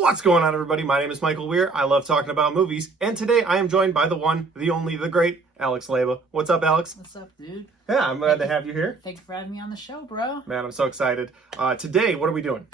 What's going on, everybody? My name is Michael Weir. I love talking about movies, and today I am joined by the one, the only, the great Alex Leyba. What's up, Alex? What's up, dude? Yeah, I'm glad to have you here. Thanks for having me on the show, bro. Man, I'm so excited. Today, what are we doing?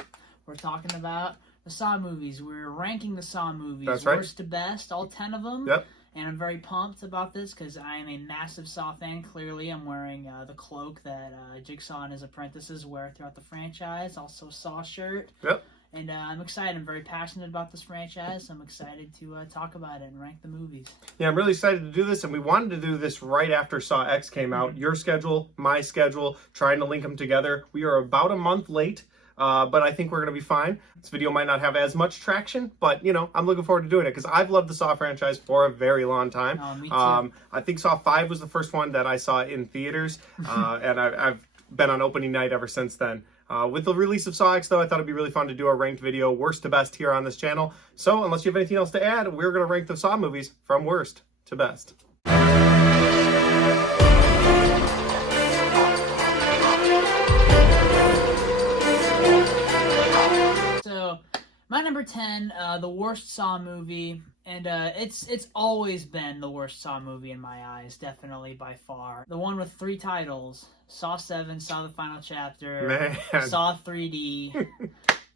We're talking about the Saw movies. We're ranking the Saw movies. That's right. Worst to best, all 10 of them. Yep. And I'm very pumped about this because I am a massive Saw fan. Clearly, I'm wearing the cloak that Jigsaw and his apprentices wear throughout the franchise. Also, Saw shirt. Yep. And I'm excited. I'm very passionate about this franchise. I'm excited to talk about it and rank the movies. Yeah, I'm really excited to do this, and we wanted to do this right after Saw X came out. Your schedule, my schedule, trying to link them together. We are about a month late. But I think we're going to be fine. This video might not have as much traction, but, you know, I'm looking forward to doing it because I've loved the Saw franchise for a very long time. Oh, me too. I think Saw 5 was the first one that I saw in theaters, and I've been on opening night ever since then. With the release of Saw X, though, I thought it'd be really fun to do a ranked video, worst to best, here on this channel. So, unless you have anything else to add, we're going to rank the Saw movies from worst to best. My number 10, the worst Saw movie, and it's always been the worst Saw movie in my eyes, definitely by far. The one with 3 titles: Saw 7, Saw the Final Chapter, Man. Saw 3D,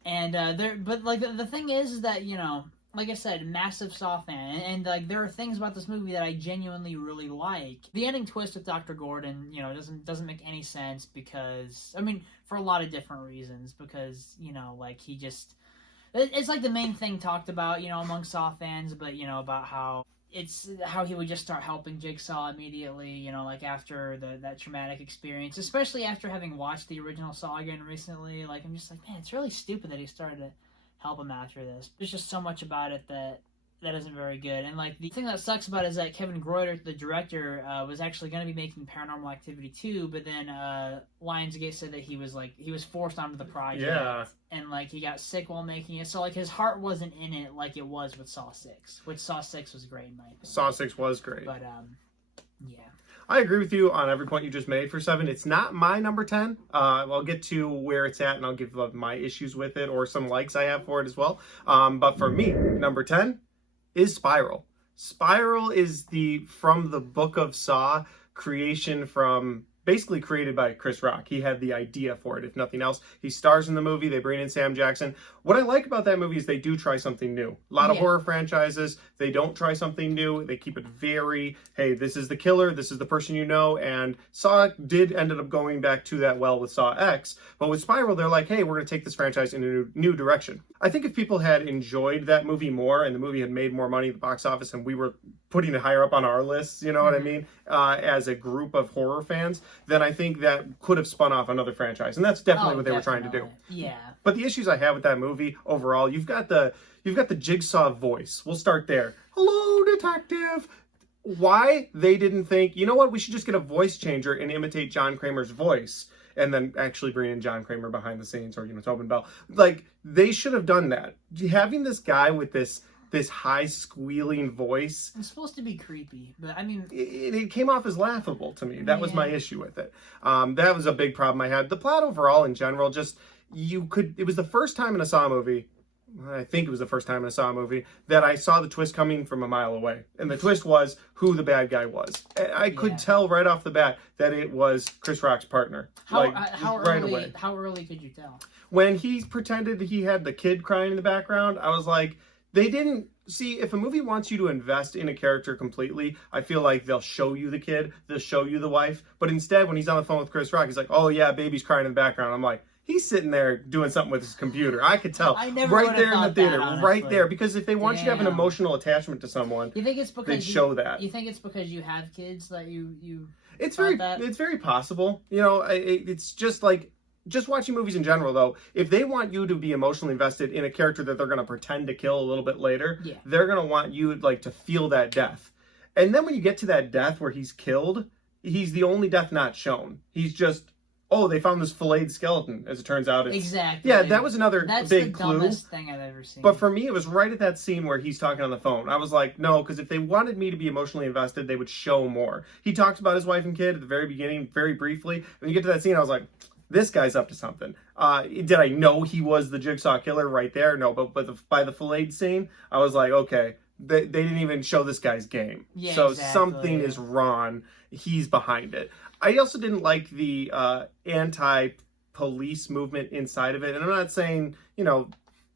and the thing is that, you know, like I said, massive Saw fan, and like there are things about this movie that I genuinely really like. The ending twist with Dr. Gordon, you know, doesn't make any sense because, I mean, for a lot of different reasons, because, you know, like it's like the main thing talked about, you know, among Saw fans, but, you know, about how he would just start helping Jigsaw immediately, you know, like after that traumatic experience, especially after having watched the original Saw again recently. Like, I'm just like, man, it's really stupid that he started to help him after this. There's just so much about it that isn't very good. And, like, the thing that sucks about it is that Kevin Greuter, the director, was actually going to be making Paranormal Activity 2, but then Lionsgate said that he was forced onto the project. Yeah. And, like, he got sick while making it. So, like, his heart wasn't in it like it was with Saw 6, which Saw 6 was great in my opinion. Saw 6 was great. But, yeah. I agree with you on every point you just made for 7. It's not my number 10. I'll get to where it's at, and I'll give my issues with it or some likes I have for it as well. But for me, number 10 is Spiral. Spiral is from the Book of Saw creation basically created by Chris Rock. He had the idea for it, if nothing else. He stars in the movie. They bring in Sam Jackson. What I like about that movie is they do try something new. A lot of horror franchises, they don't try something new. They keep it very, hey, this is the killer, this is the person you know, and Saw ended up going back to that well with Saw X. But with Spiral, they're like, hey, we're going to take this franchise in a new direction. I think if people had enjoyed that movie more, and the movie had made more money at the box office, and we were putting it higher up on our lists, you know what I mean, as a group of horror fans, then I think that could have spun off another franchise, and that's definitely what they were trying to do. Yeah. But the issues I have with that movie overall, you've got the Jigsaw voice. We'll start there. Hello, detective. Why they didn't think, you know what, we should just get a voice changer and imitate John Kramer's voice, and then actually bring in John Kramer behind the scenes, or, you know, Tobin Bell. Like, they should have done that. Having this guy with this high squealing voice. It's supposed to be creepy, but I mean, it came off as laughable to me. That was my issue with it. That was a big problem I had. The plot overall in general, it was the first time in a Saw movie, I think it was the first time in a Saw movie, that I saw the twist coming from a mile away. And the twist was who the bad guy was. I could tell right off the bat that it was Chris Rock's partner. How early could you tell? When he pretended he had the kid crying in the background, I was like, they didn't see, if a movie wants you to invest in a character completely, I feel like they'll show you the kid, they'll show you the wife, but instead when he's on the phone with Chris Rock, he's like, oh yeah, baby's crying in the background. I'm like, he's sitting there doing something with his computer. I could tell right there in the theater, right there, because if they want you to have an emotional attachment to someone, you think it's because they'd show that. You think it's because you have kids that you it's very possible. You know, it's just like, just watching movies in general, though, if they want you to be emotionally invested in a character that they're going to pretend to kill a little bit later, they're going to want you, like, to feel that death. And then when you get to that death where he's killed, he's the only death not shown. He's just, oh, they found this filleted skeleton, as it turns out. Exactly. Yeah, that was another big clue. That's the dumbest thing I've ever seen. But for me, it was right at that scene where he's talking on the phone. I was like, no, because if they wanted me to be emotionally invested, they would show more. He talks about his wife and kid at the very beginning, very briefly. When you get to that scene, I was like, this guy's up to something. Did I know he was the Jigsaw killer right there? No, but by the filleted scene, I was like, okay, they didn't even show this guy's game. Yeah, so exactly. something is wrong. He's behind it. I also didn't like the anti-police movement inside of it. And I'm not saying,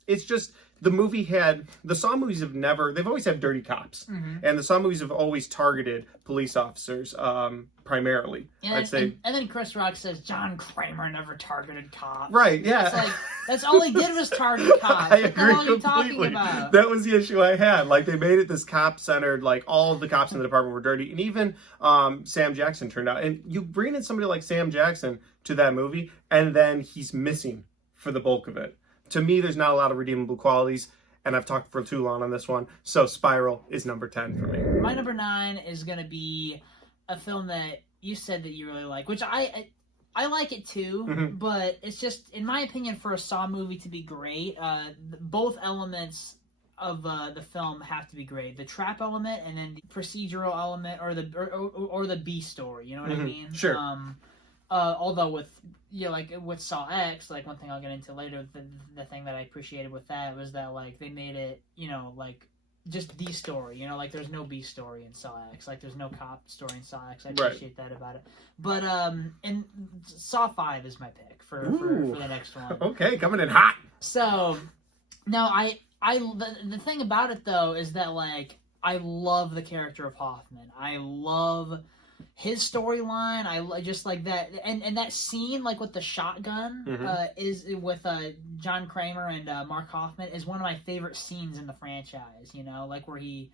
it's just the movie the Saw movies they've always had dirty cops. And the Saw movies have always targeted police officers primarily. And then Chris Rock says John Kramer never targeted cops. Right, yeah. It's like, that's all he did was target cops. I agree what the hell are you completely. talking about? That was the issue I had. Like, they made it this cop-centered, like, all of the cops in the department were dirty. And even Sam Jackson turned out. And you bring in somebody like Sam Jackson to that movie, and then he's missing for the bulk of it. To me, there's not a lot of redeemable qualities, and I've talked for too long on this one. So Spiral is number 10 for me. My number 9 is going to be a film that you said that you really like, which I like it too, but it's just, in my opinion, for a Saw movie to be great, both elements of the film have to be great. The trap element and then the procedural element, or the B story, you know what I mean? Sure. Although with with Saw X, like, one thing I'll get into later, the thing that I appreciated with that was that, like, they made it, just the story, like, there's no B story in Saw X, like, there's no cop story in Saw X. I appreciate that about it. But and Saw 5 is my pick for the next one. Okay, coming in hot. So now the thing about it though is that, like, I love the character of Hoffman. I love his storyline. I just like that, and that scene, like, with the shotgun, is with John Kramer and Mark Hoffman, is one of my favorite scenes in the franchise. Like, where he,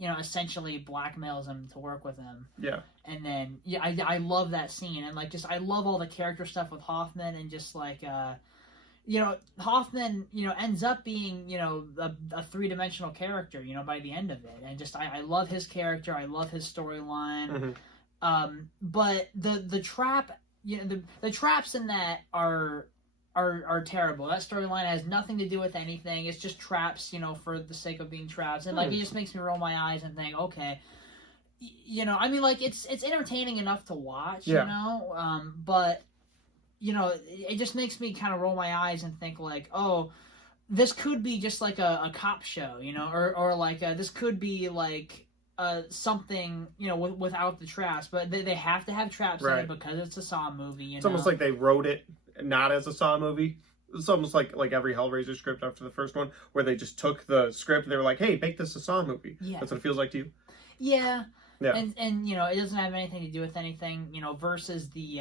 essentially blackmails him to work with him. Yeah. And then I love that scene, and, like, just I love all the character stuff with Hoffman, and just like Hoffman, ends up being, a three-dimensional character, by the end of it, and just I love his character. I love his storyline. But the trap, the traps in that are terrible. That storyline has nothing to do with anything. It's just traps, for the sake of being traps, and like, it just makes me roll my eyes and think, okay, I mean, like, it's entertaining enough to watch, but it just makes me kind of roll my eyes and think, like, oh, this could be just like a cop show, or like this could be like something, without the traps, but they have to have traps in it because it's a Saw movie. It's almost like they wrote it not as a Saw movie. It's almost like every Hellraiser script after the first one, where they just took the script and they were like, hey, make this a Saw movie. Yeah. That's what it feels like to you? Yeah. Yeah. And it doesn't have anything to do with anything, versus the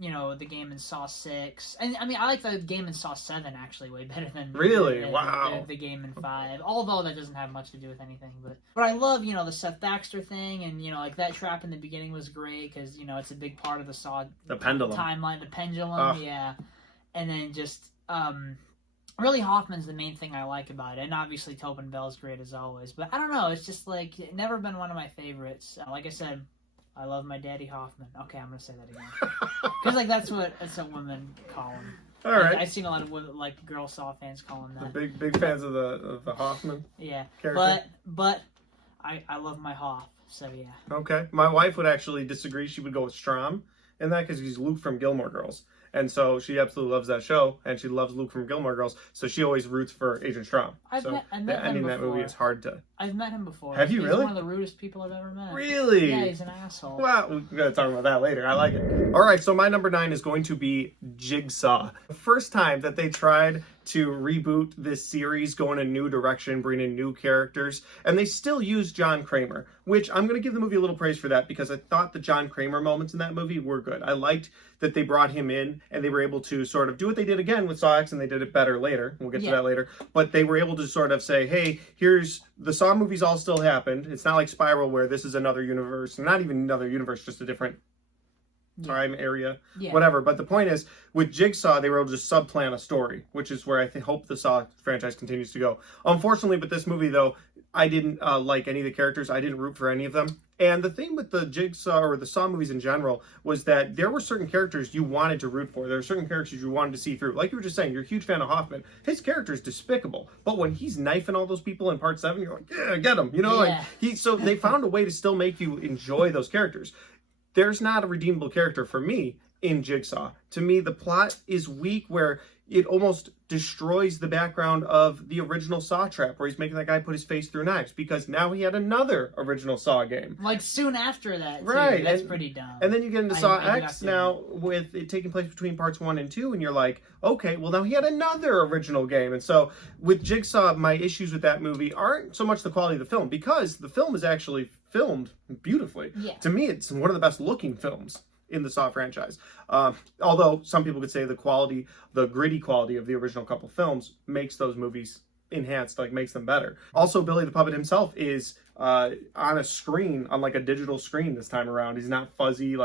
the game in Saw 6. And I mean, I like the game in Saw 7 actually way better than the game in 5. Although that doesn't have much to do with anything, but I love, the Seth Baxter thing, and like, that trap in the beginning was great because, it's a big part of the Saw timeline, the pendulum, yeah. And then just really, Hoffman's the main thing I like about it, and obviously Tobin Bell's great as always. But I don't know, it's just like never been one of my favorites. Like I said, I love my daddy Hoffman. Okay, I'm gonna say that again because like that's what women call him. All right, I've seen a lot of like girl Saw fans call him that. The big fans of the Hoffman. Yeah, character. But I love my Hoff. So yeah. Okay, my wife would actually disagree. She would go with Strom in that because he's Luke from Gilmore Girls. And so she absolutely loves that show, and she loves Luke from Gilmore Girls, so she always roots for Agent Strom. I met him before. That movie is hard to... I've met him before. Have you really? He's one of the rudest people I've ever met. Really? Yeah, he's an asshole. Well, we're going to talk about that later. I like it. All right, so my number 9 is going to be Jigsaw. The first time that they tried to reboot this series, go in a new direction, bring in new characters, and they still use John Kramer, which I'm going to give the movie a little praise for that, because I thought the John Kramer moments in that movie were good. I liked that they brought him in and they were able to sort of do what they did again with Saw X, and they did it better later. We'll get to that later. But they were able to sort of say, hey, here's the Saw movies all still happened. It's not like Spiral where this is another universe, not even another universe, just a different time area, whatever. But the point is, with Jigsaw, they were able to just subplant a story, which is where I hope the Saw franchise continues to go. Unfortunately, with this movie, though, I didn't like any of the characters. I didn't root for any of them. And the thing with the Jigsaw or the Saw movies in general was that there were certain characters you wanted to root for. There were certain characters you wanted to see through. Like you were just saying, you're a huge fan of Hoffman. His character is despicable. But when he's knifing all those people in part 7, you're like, yeah, get him. So they found a way to still make you enjoy those characters. There's not a redeemable character for me in Jigsaw. To me, the plot is weak where it almost destroys the background of the original Saw trap where he's making that guy put his face through knives, because now he had another original Saw game. Like soon after that, too. Right. That's pretty dumb. And then you get into Saw I X now with it taking place between parts 1 and 2, and you're like, okay, well now he had another original game. And so with Jigsaw, my issues with that movie aren't so much the quality of the film, because the film is actually filmed beautifully. Yeah. To me, it's one of the best looking films in the Saw franchise. Although some people could say the gritty quality of the original couple films makes those movies enhanced, like makes them better. Also, Billy the Puppet himself is on a screen, on like a digital screen this time around. He's not fuzzy,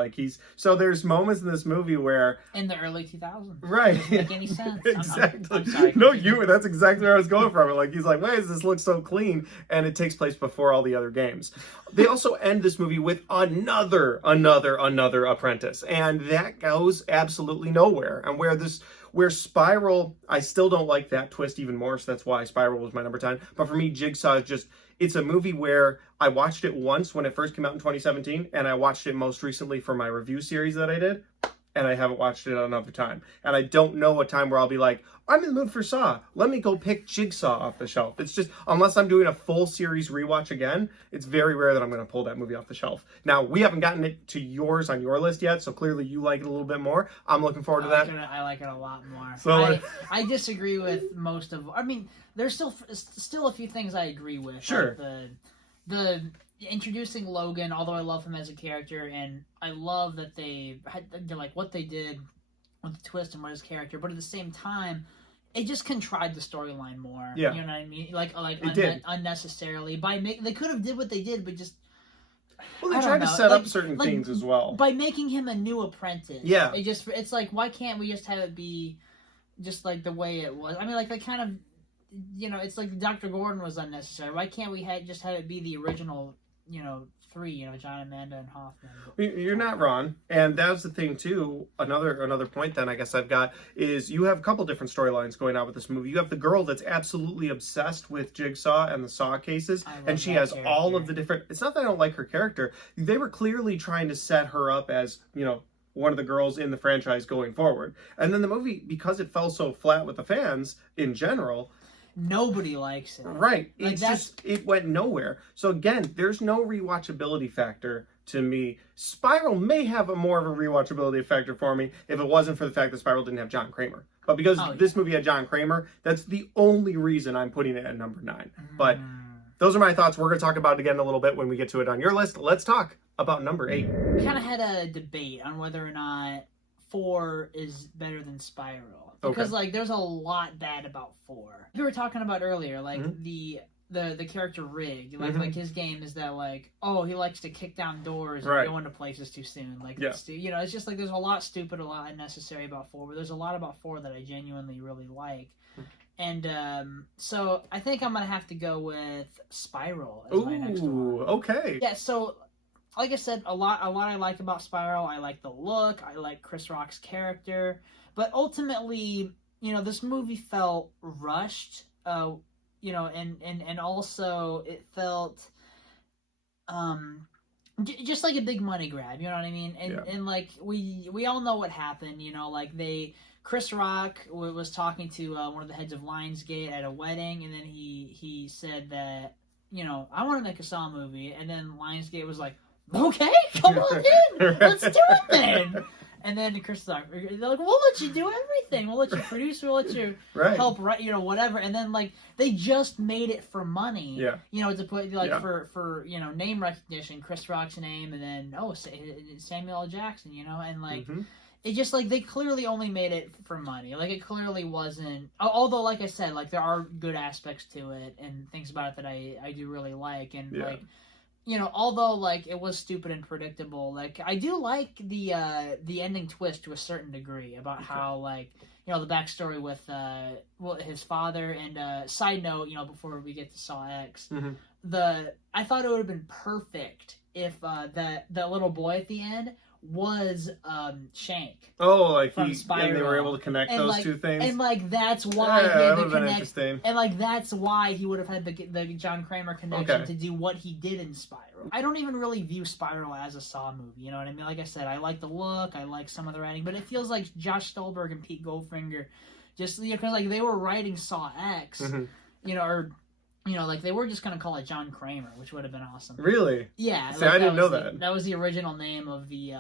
so there's moments in this movie where in the early 2000s, right, doesn't make any sense. Exactly. I'm sorry. No, that's exactly where I was going from it. Like, he's like, why does this look so clean? And it takes place before all the other games. They also end this movie with another apprentice, and that goes absolutely nowhere. And where Spiral, I still don't like that twist even more, so that's why Spiral was my number 10. But for me, Jigsaw is just, it's a movie where I watched it once when it first came out in 2017, and I watched it most recently for my review series that I did, and I haven't watched it another time. And I don't know a time where I'll be like, I'm in the mood for Saw. Let me go pick Jigsaw off the shelf. It's just, unless I'm doing a full series rewatch again, it's very rare that I'm going to pull that movie off the shelf. Now, we haven't gotten it to yours on your list yet, so clearly you like it a little bit more. I'm looking forward to that. I like it a lot more. So I disagree with most of. I mean, there's still a few things I agree with. Sure. Like the introducing Logan, although I love him as a character, and I love that they like what they did with the twist and what his character, but at the same time, it just contrived the storyline more. Yeah. You know what I mean? Like unnecessarily. They could have did what they did, but just. Well, they tried to set up certain things as well. By making him a new apprentice. Yeah. It's like, why can't we just have it be just like the way it was? I mean, like, they kind of, it's like Dr. Gordon was unnecessary. Why can't we just have it be the original, 3, John, Amanda, and Hoffman? You're not wrong. And that's the thing, too. Another point, then, I guess I've got, is you have a couple different storylines going on with this movie. You have the girl that's absolutely obsessed with Jigsaw and the Saw cases, and she has all of the different... It's not that I don't like her character. They were clearly trying to set her up as, one of the girls in the franchise going forward. And then the movie, because it fell so flat with the fans in general... Nobody likes it. Right. It went nowhere. So again, there's no rewatchability factor to me. Spiral may have more of a rewatchability factor for me if it wasn't for the fact that Spiral didn't have John Kramer. But because this movie had John Kramer, that's the only reason I'm putting it at number 9. But those are my thoughts. We're going to talk about it again in a little bit when we get to it on your list. Let's talk about number 8. We kind of had a debate on whether or not 4 is better than Spiral. Because, there's a lot bad about 4. We were talking about earlier, the character Rig. Like, his game is that, he likes to kick down doors and go into places too soon. It's just, there's a lot stupid, a lot unnecessary about 4, but there's a lot about 4 that I genuinely really like. And, so, I think I'm going to have to go with Spiral as my next one. Okay. Yeah, so... Like I said, a lot I like about Spiral. I like the look. I like Chris Rock's character. But ultimately, this movie felt rushed. And also it felt just like a big money grab. You know what I mean? And we all know what happened. Chris Rock was talking to one of the heads of Lionsgate at a wedding, and then he said that I want to make a Saw movie, and then Lionsgate was like, okay, come on in. Let's do it then. And then Chris Rock, they're like, we'll let you do everything. We'll let you produce. We'll let you help write, whatever. And then they just made it for money. Yeah. To put for name recognition, Chris Rock's name, and then Samuel L. Jackson. And it just they clearly only made it for money. It clearly wasn't. Although, like I said, there are good aspects to it and things about it that I do really like. And although it was stupid and predictable, I do like the ending twist to a certain degree about how the backstory with his father. And side note, before we get to Saw X, I thought it would have been perfect if that little boy at the end was Shank. Oh, like From and they Spiral. were able to connect And, those like, two things. And like that's why he that had would to have been connect. interesting. And like that's why he would have had the John Kramer connection Okay. to do what he did in Spiral. I don't even really view Spiral as a Saw movie. You know what I mean? Like I said, I like the look, I like some of the writing, but it feels like Josh Stolberg and Pete Goldfinger, just because like they were writing Saw X, you know, or. You know, like they were just gonna call it John Kramer, which would have been awesome. Really? Yeah. See, like, I didn't know the, that. That was the original name of the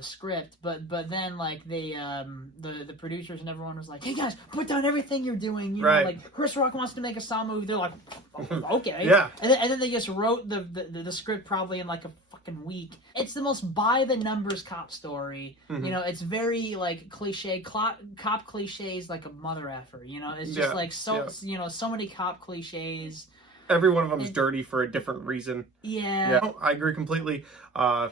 script, but then like they the producers and everyone was like, "Hey guys, put down everything you're doing." You know, like Chris Rock wants to make a Saw movie. They're like, oh, "Okay." Yeah. And then they just wrote the script probably in like a fucking week. It's the most by the numbers cop story. You know, it's very like cliche cop cliches like a mother effer. You know, it's just like you know, so many cop cliches. Every one of them is dirty for a different reason. Yeah. I agree completely. I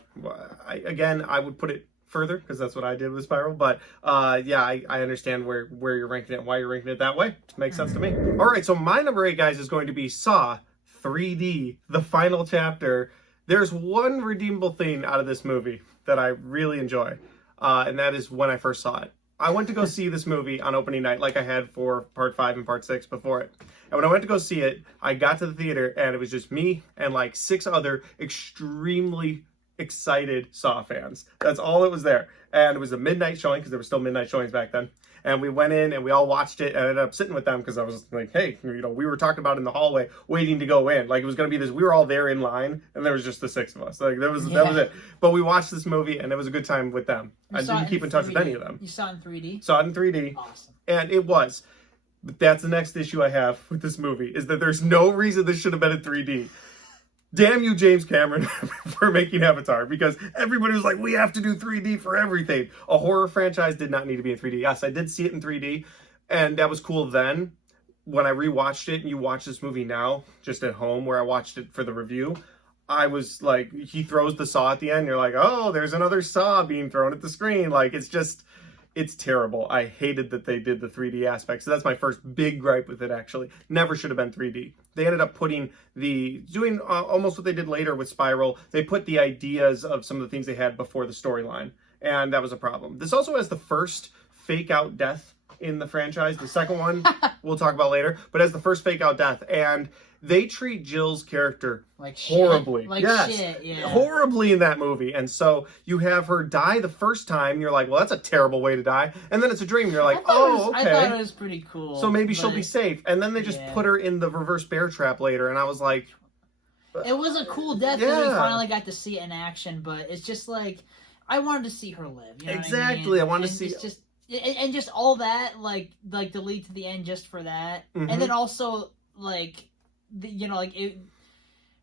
would put it further because that's what I did with Spiral. But I understand where you're ranking it and why you're ranking it that way. It makes sense to me. All right, so my number 8, guys, is going to be Saw 3D, the final chapter. There's one redeemable thing out of this movie that I really enjoy, and that is when I first saw it. I went to go see this movie on opening night like I had for Part 5 and Part 6 before it. And when I went to go see it, I got to the theater and it was just me and like 6 other extremely excited Saw fans. That's all that was there. And it was a midnight showing because there were still midnight showings back then. And we went in and we all watched it and I ended up sitting with them because I was like, hey, you know, we were talking about it in the hallway waiting to go in. Like it was going to be this, we were all there in line and there was just the 6 of us. Like that was it. But we watched this movie and it was a good time with them. I didn't keep in touch with any of them. You saw it in 3D? Saw it in 3D. Awesome. And it was. But that's the next issue I have with this movie, is that there's no reason this should have been in 3D. Damn you, James Cameron, for making Avatar, because everybody was like, we have to do 3D for everything. A horror franchise did not need to be in 3D. Yes, I did see it in 3D, and that was cool then. When I rewatched it, and you watch this movie now, just at home, where I watched it for the review, I was like, he throws the saw at the end, you're like, oh, there's another saw being thrown at the screen. Like, it's terrible. I hated that they did the 3D aspect. So that's my first big gripe with it, actually. Never should have been 3D. They ended up doing almost what they did later with Spiral. They put the ideas of some of the things they had before the storyline. And that was a problem. This also has the first fake out death in the franchise. The second one we'll talk about later. But as the first fake out death. And they treat Jill's character like horribly. Like yes, shit, yeah. Horribly in that movie. And so you have her die the first time. You're like, well, that's a terrible way to die. And then it's a dream. You're like, okay. I thought it was pretty cool. So maybe she'll be safe. And then they just put her in the reverse bear trap later. And I was like... It was a cool death because we finally got to see it in action. But it's just like, I wanted to see her live. You know exactly. what I mean? I wanted to see... It's just, and just all that, like to lead to the end just for that. And then also, like...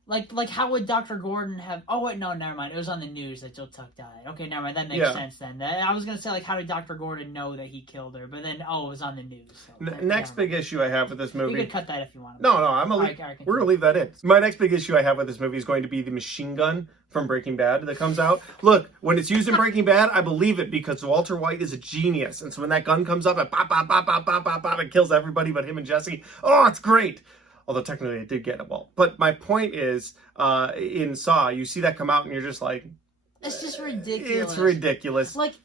Like how would Dr. Gordon have? Oh wait, no, never mind. It was on the news that Jill Tuck died. Okay, never mind. That makes sense then. I was gonna say like how did Dr. Gordon know that he killed her? But then it was on the news. So next big issue I have with this movie. You could cut that if you want. No, we're gonna leave that in. My next big issue I have with this movie is going to be the machine gun from Breaking Bad that comes out. Look, when it's used in Breaking Bad, I believe it because Walter White is a genius, and so when that gun comes up, it pop, pop, pop, pop, pop, pop, pop, it kills everybody but him and Jesse. Oh, it's great. Although technically it did get a ball. But my point is, in Saw, you see that come out and you're just like... It's just ridiculous. It's ridiculous. Like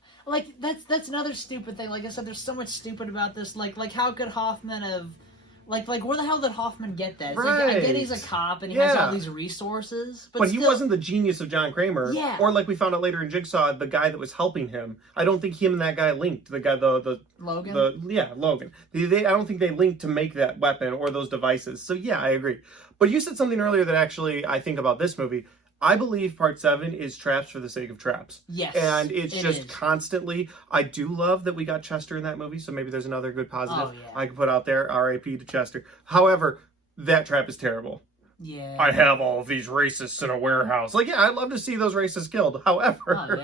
that's another stupid thing. Like I said, there's so much stupid about this. Like how could Hoffman have... Like where the hell did Hoffman get that? It's right. Like, I get he's a cop and he has all these resources. But he wasn't the genius of John Kramer. Yeah. Or like we found out later in Jigsaw, the guy that was helping him. I don't think him and that guy linked. The guy, the Logan? Logan. I don't think they linked to make that weapon or those devices. So yeah, I agree. But you said something earlier that actually I think about this movie. I believe Part 7 is traps for the sake of traps. Yes. And it's just constantly... I do love that we got Chester in that movie, so maybe there's another good positive I can put out there. R.I.P. to Chester. However, that trap is terrible. Yeah. I have all of these racists in a warehouse. Like, yeah, I'd love to see those racists killed. However,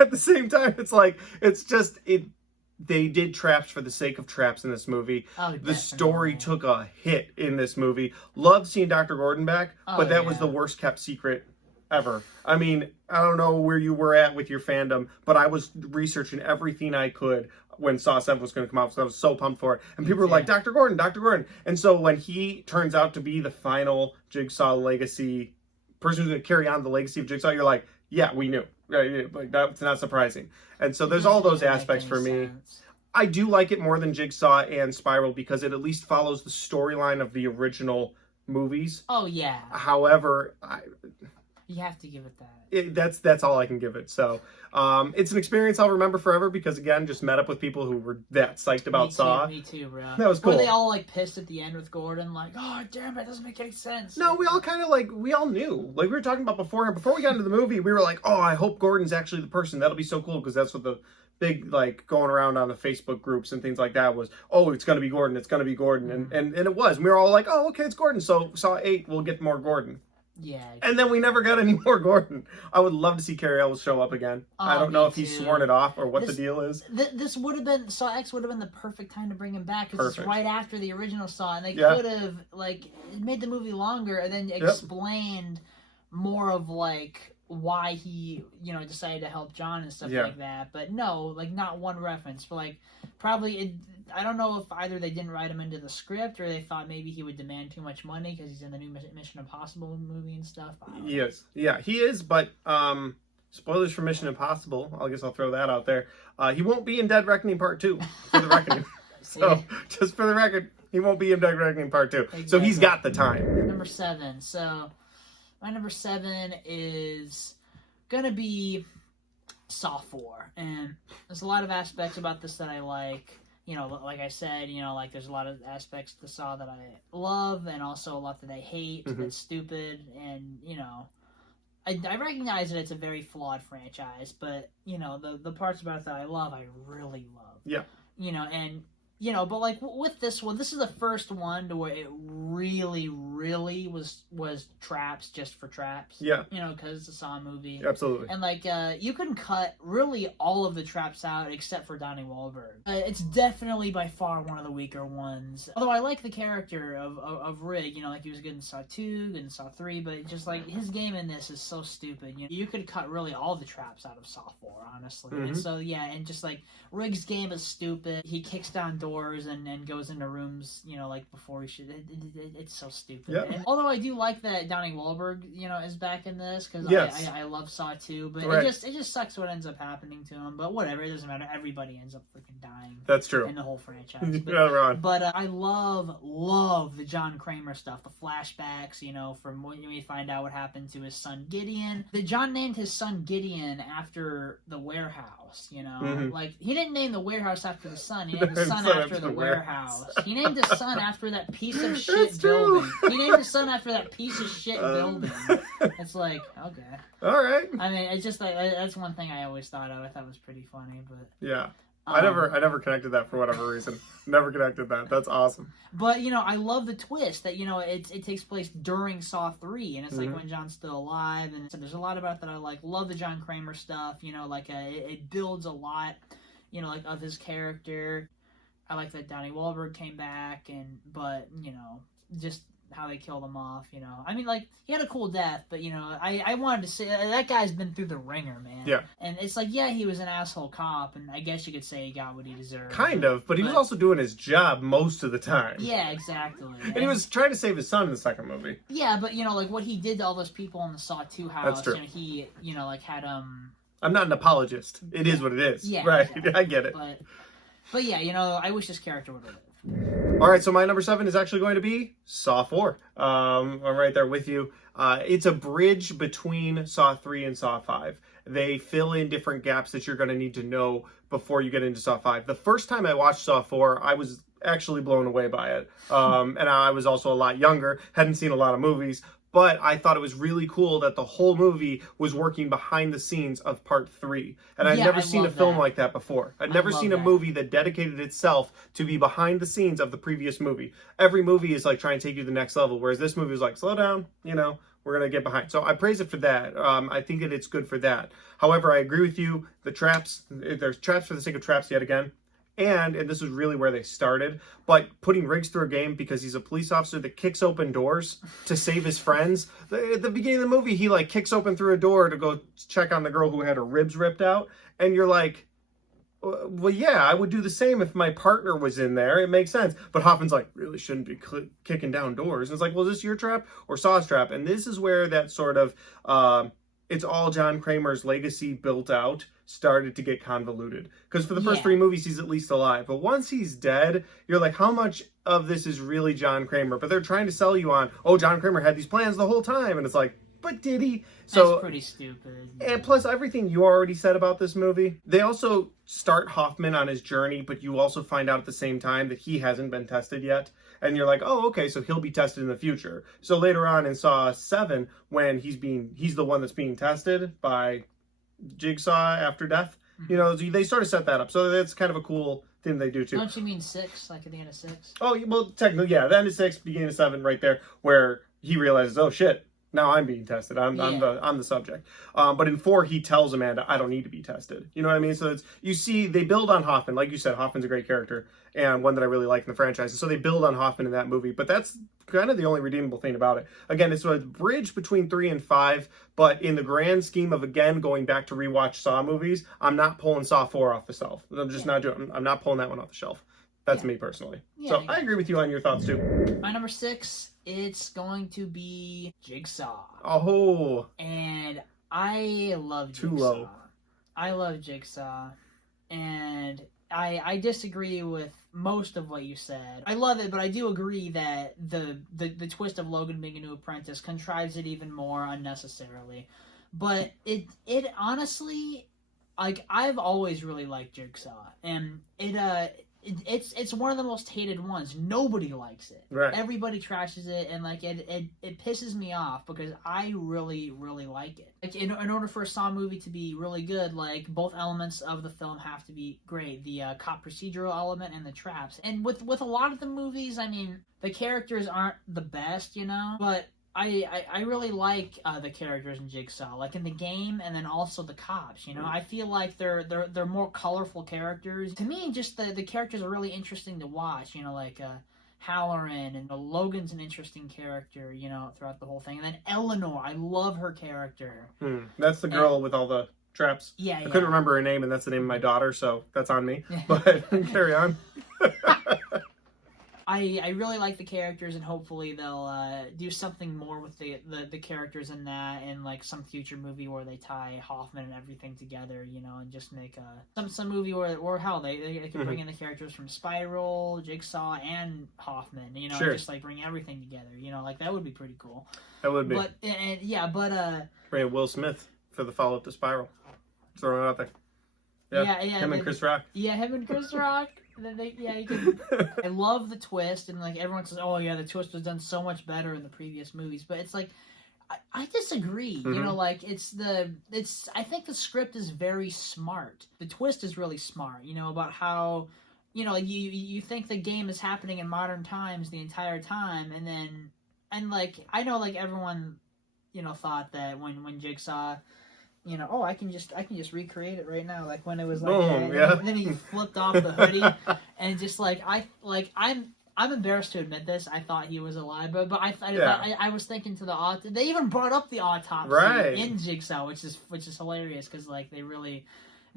at the same time, it's like, they did traps for the sake of traps in this movie. Oh, the story took a hit in this movie. Loved seeing Dr. Gordon back, but that was the worst kept secret ever. I mean, I don't know where you were at with your fandom, but I was researching everything I could when Saw 7 was going to come out, so I was so pumped for it. And people were like, Dr. Gordon, Dr. Gordon. And so when he turns out to be the final Jigsaw legacy, person who's going to carry on the legacy of Jigsaw, you're like, Yeah, we knew. Right, like that's not surprising. And so It there's just all those didn't make aspects any for me. sense. I do like it more than Jigsaw and Spiral because it at least follows the storyline of the original movies. Oh yeah, However, you have to give it that. that's all I can give it. So it's an experience I'll remember forever because again, just met up with people who were that psyched about Saw. Me too, bro. That was cool. Were they all like pissed at the end with Gordon? Like, oh damn, it doesn't make any sense. No, we all kind of we all knew. Like we were talking about before we got into the movie, we were like, oh, I hope Gordon's actually the person. That'll be so cool because that's what the big going around on the Facebook groups and things like that was. Oh, it's gonna be Gordon. It's gonna be Gordon, and it was. And we were all like, oh, okay, it's Gordon. So Saw 8, we'll get more Gordon. Yeah. Exactly. And then we never got any more Gordon. I would love to see Cary Elwes show up again. I don't know if he's sworn it off or what the deal is. This would have been Saw X would have been the perfect time to bring him back because it's right after the original Saw, and they could have made the movie longer and then explained more of why he decided to help John and stuff like that. But no, not one reference. But probably I don't know if either they didn't write him into the script or they thought maybe he would demand too much money because he's in the new Mission Impossible movie and stuff. He is. Yeah, he is. But spoilers for Mission Impossible. I guess I'll throw that out there. He won't be in Dead Reckoning Part 2 for the Reckoning. So just for the record, he won't be in Dead Reckoning Part 2. Exactly. So he's got the time. Number 7. So my number 7 is gonna be Saw 4, and there's a lot of aspects about this that I like. Like I said, there's a lot of aspects to Saw that I love, and also a lot that I hate. That's stupid, and I recognize that it's a very flawed franchise, but the parts about it that I love, I really love. Yeah. But with this one, this is the first one to where it really was traps just for traps. Yeah. Because it's a Saw movie. Absolutely. And you can cut really all of the traps out except for Donnie Wahlberg. It's definitely by far one of the weaker ones. Although I like the character of Rig. He was good in Saw 2, good in Saw 3, but just his game in this is so stupid. You could cut really all the traps out of Saw 4, honestly. And so and just Rig's game is stupid. He kicks down doors and goes into rooms, before he should. It's so stupid. Yep. And although I do like that Donnie Wahlberg, is back in this because I love Saw 2, but it just sucks what ends up happening to him. But whatever, it doesn't matter. Everybody ends up freaking dying. That's true. In the whole franchise. But I love the John Kramer stuff, the flashbacks. From when we find out what happened to his son Gideon. John named his son Gideon after the warehouse. He didn't name the warehouse after the son. He named the son after the warehouse. He named his son after that piece of shit building. He named his son after that piece of shit building. It's okay. All right. I mean, it's just that's one thing I always thought of. I thought it was pretty funny, but yeah. I never connected that for whatever reason. Never connected that. That's awesome. But I love the twist that it takes place during Saw 3, and it's when John's still alive, and so there's a lot about it that I like. Love the John Kramer stuff. It builds a lot. Of his character. I like that Donnie Wahlberg came back, but just how they killed him off. I mean, he had a cool death, but I wanted to say that guy's been through the ringer, man. Yeah. And it's he was an asshole cop, and I guess you could say he got what he deserved. Kind of, but he was also doing his job most of the time. Yeah, exactly. And he was trying to save his son in the second movie. Yeah, but what he did to all those people in the Saw 2 house. That's true. He had I'm not an apologist. It is what it is. Yeah. Right. Exactly. I get it. But yeah, I wish this character would have lived. All right, so my number 7 is actually going to be Saw 4. I'm right there with you. It's a bridge between Saw 3 and Saw 5. They fill in different gaps that you're going to need to know before you get into Saw 5. The first time I watched Saw 4, I was actually blown away by it. And I was also a lot younger, hadn't seen a lot of movies. But I thought it was really cool that the whole movie was working behind the scenes of part 3. And I'd never seen a film like that before. I'd never seen a movie that dedicated itself to be behind the scenes of the previous movie. Every movie is trying to take you to the next level, whereas this movie is slow down, we're going to get behind. So I praise it for that. I think that it's good for that. However, I agree with you. The traps, there's traps for the sake of traps yet again. And this is really where they started, but putting Riggs through a game because he's a police officer that kicks open doors to save his friends. At the beginning of the movie, he kicks open through a door to go check on the girl who had her ribs ripped out. And you're like, well, yeah, I would do the same if my partner was in there. It makes sense. But Hoffman's really shouldn't be kicking down doors. And it's well, is this your trap or Saw's trap? And this is where that sort of it's all John Kramer's legacy built out started to get convoluted. Because for the first Yeah. 3 movies, he's at least alive. But once he's dead, you're like, how much of this is really John Kramer? But they're trying to sell you on, oh, John Kramer had these plans the whole time. And it's like, but did he? So That's pretty stupid. and plus everything you already said about this movie. They also start Hoffman on his journey, but you also find out at the same time that he hasn't been tested yet. And you're like, oh, okay, so he'll be tested in the future. So later on in Saw 7, when he's the one that's being tested by Jigsaw after death, you know, they sort of set that up. So that's kind of a cool thing they do too. Don't you mean 6, like at the end of 6? Oh, well, technically, yeah, the end of 6, beginning of 7, right there, where he realizes, oh shit, now I'm being tested. I'm the subject. But in 4, he tells Amanda, I don't need to be tested. You know what I mean? So it's, you see, they build on Hoffman. Like you said, Hoffman's a great character and one that I really like in the franchise. And so they build on Hoffman in that movie. But that's kind of the only redeemable thing about it. Again, it's a bridge between 3 and 5. But in the grand scheme of, again, going back to rewatch Saw movies, I'm not pulling Saw 4 off the shelf. I'm just not doing. I'm not pulling that one off the shelf. That's me personally. So I agree with you on your thoughts too. My number 6, it's going to be Jigsaw. Oh. And I love Jigsaw. Too low. I love Jigsaw. And I disagree with most of what you said. I love it, but I do agree that the twist of Logan being a new apprentice contrives it even more unnecessarily. But it honestly, like, I've always really liked Jigsaw. And it's one of the most hated ones. Nobody likes it. Right. Everybody trashes it, and like it pisses me off because I really, really like it. Like in order for a Saw movie to be really good, like both elements of the film have to be great. The cop procedural element and the traps. And with a lot of the movies, I mean, the characters aren't the best, you know, but I really like the characters in Jigsaw, like in the game, and then also the cops. You know, I feel like they're more colorful characters. To me, just the characters are really interesting to watch. You know, like Halloran, and Logan's an interesting character. You know, throughout the whole thing, and then Eleanor, I love her character. That's the girl with all the traps. Yeah, I couldn't remember her name, and that's the name of my daughter, so that's on me. But carry on. I really like the characters, and hopefully they'll do something more with the characters in that, in like some future movie where they tie Hoffman and everything together, you know, and just make some movie where hell they can bring in the characters from Spiral, Jigsaw, and Hoffman, you know, and just like bring everything together, you know, like that would be pretty cool. That would be. But bring in Will Smith for the follow up to Spiral. Throwing it out there. Him and Chris Rock. Yeah, him and Chris Rock. You can. I love the twist, and like everyone says, oh yeah, the twist was done so much better in the previous movies. But it's like, I disagree. You know, like I think the script is very smart. The twist is really smart. You know, about how, you know, you think the game is happening in modern times the entire time, and like I know like everyone, you know, thought that when Jigsaw, you know, oh, I can just recreate it right now, like when it was like, and then he flipped off the hoodie, and just like I'm embarrassed to admit this, I thought he was alive, but I was thinking to they even brought up the autopsy in Jigsaw, which is hilarious because like they really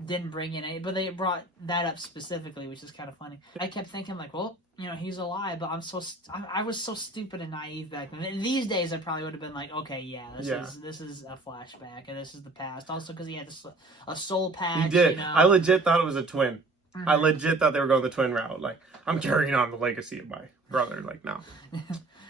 didn't bring in but they brought that up specifically, which is kind of funny. I kept thinking like, well, you know, he's alive, but I was so stupid and naive back then. These days, I probably would have been like, okay, this is a flashback, and this is the past. Also, because he had a soul patch. He did. You know? I legit thought it was a twin. I legit thought they were going the twin route. Like, I'm carrying on the legacy of my brother. Like, no,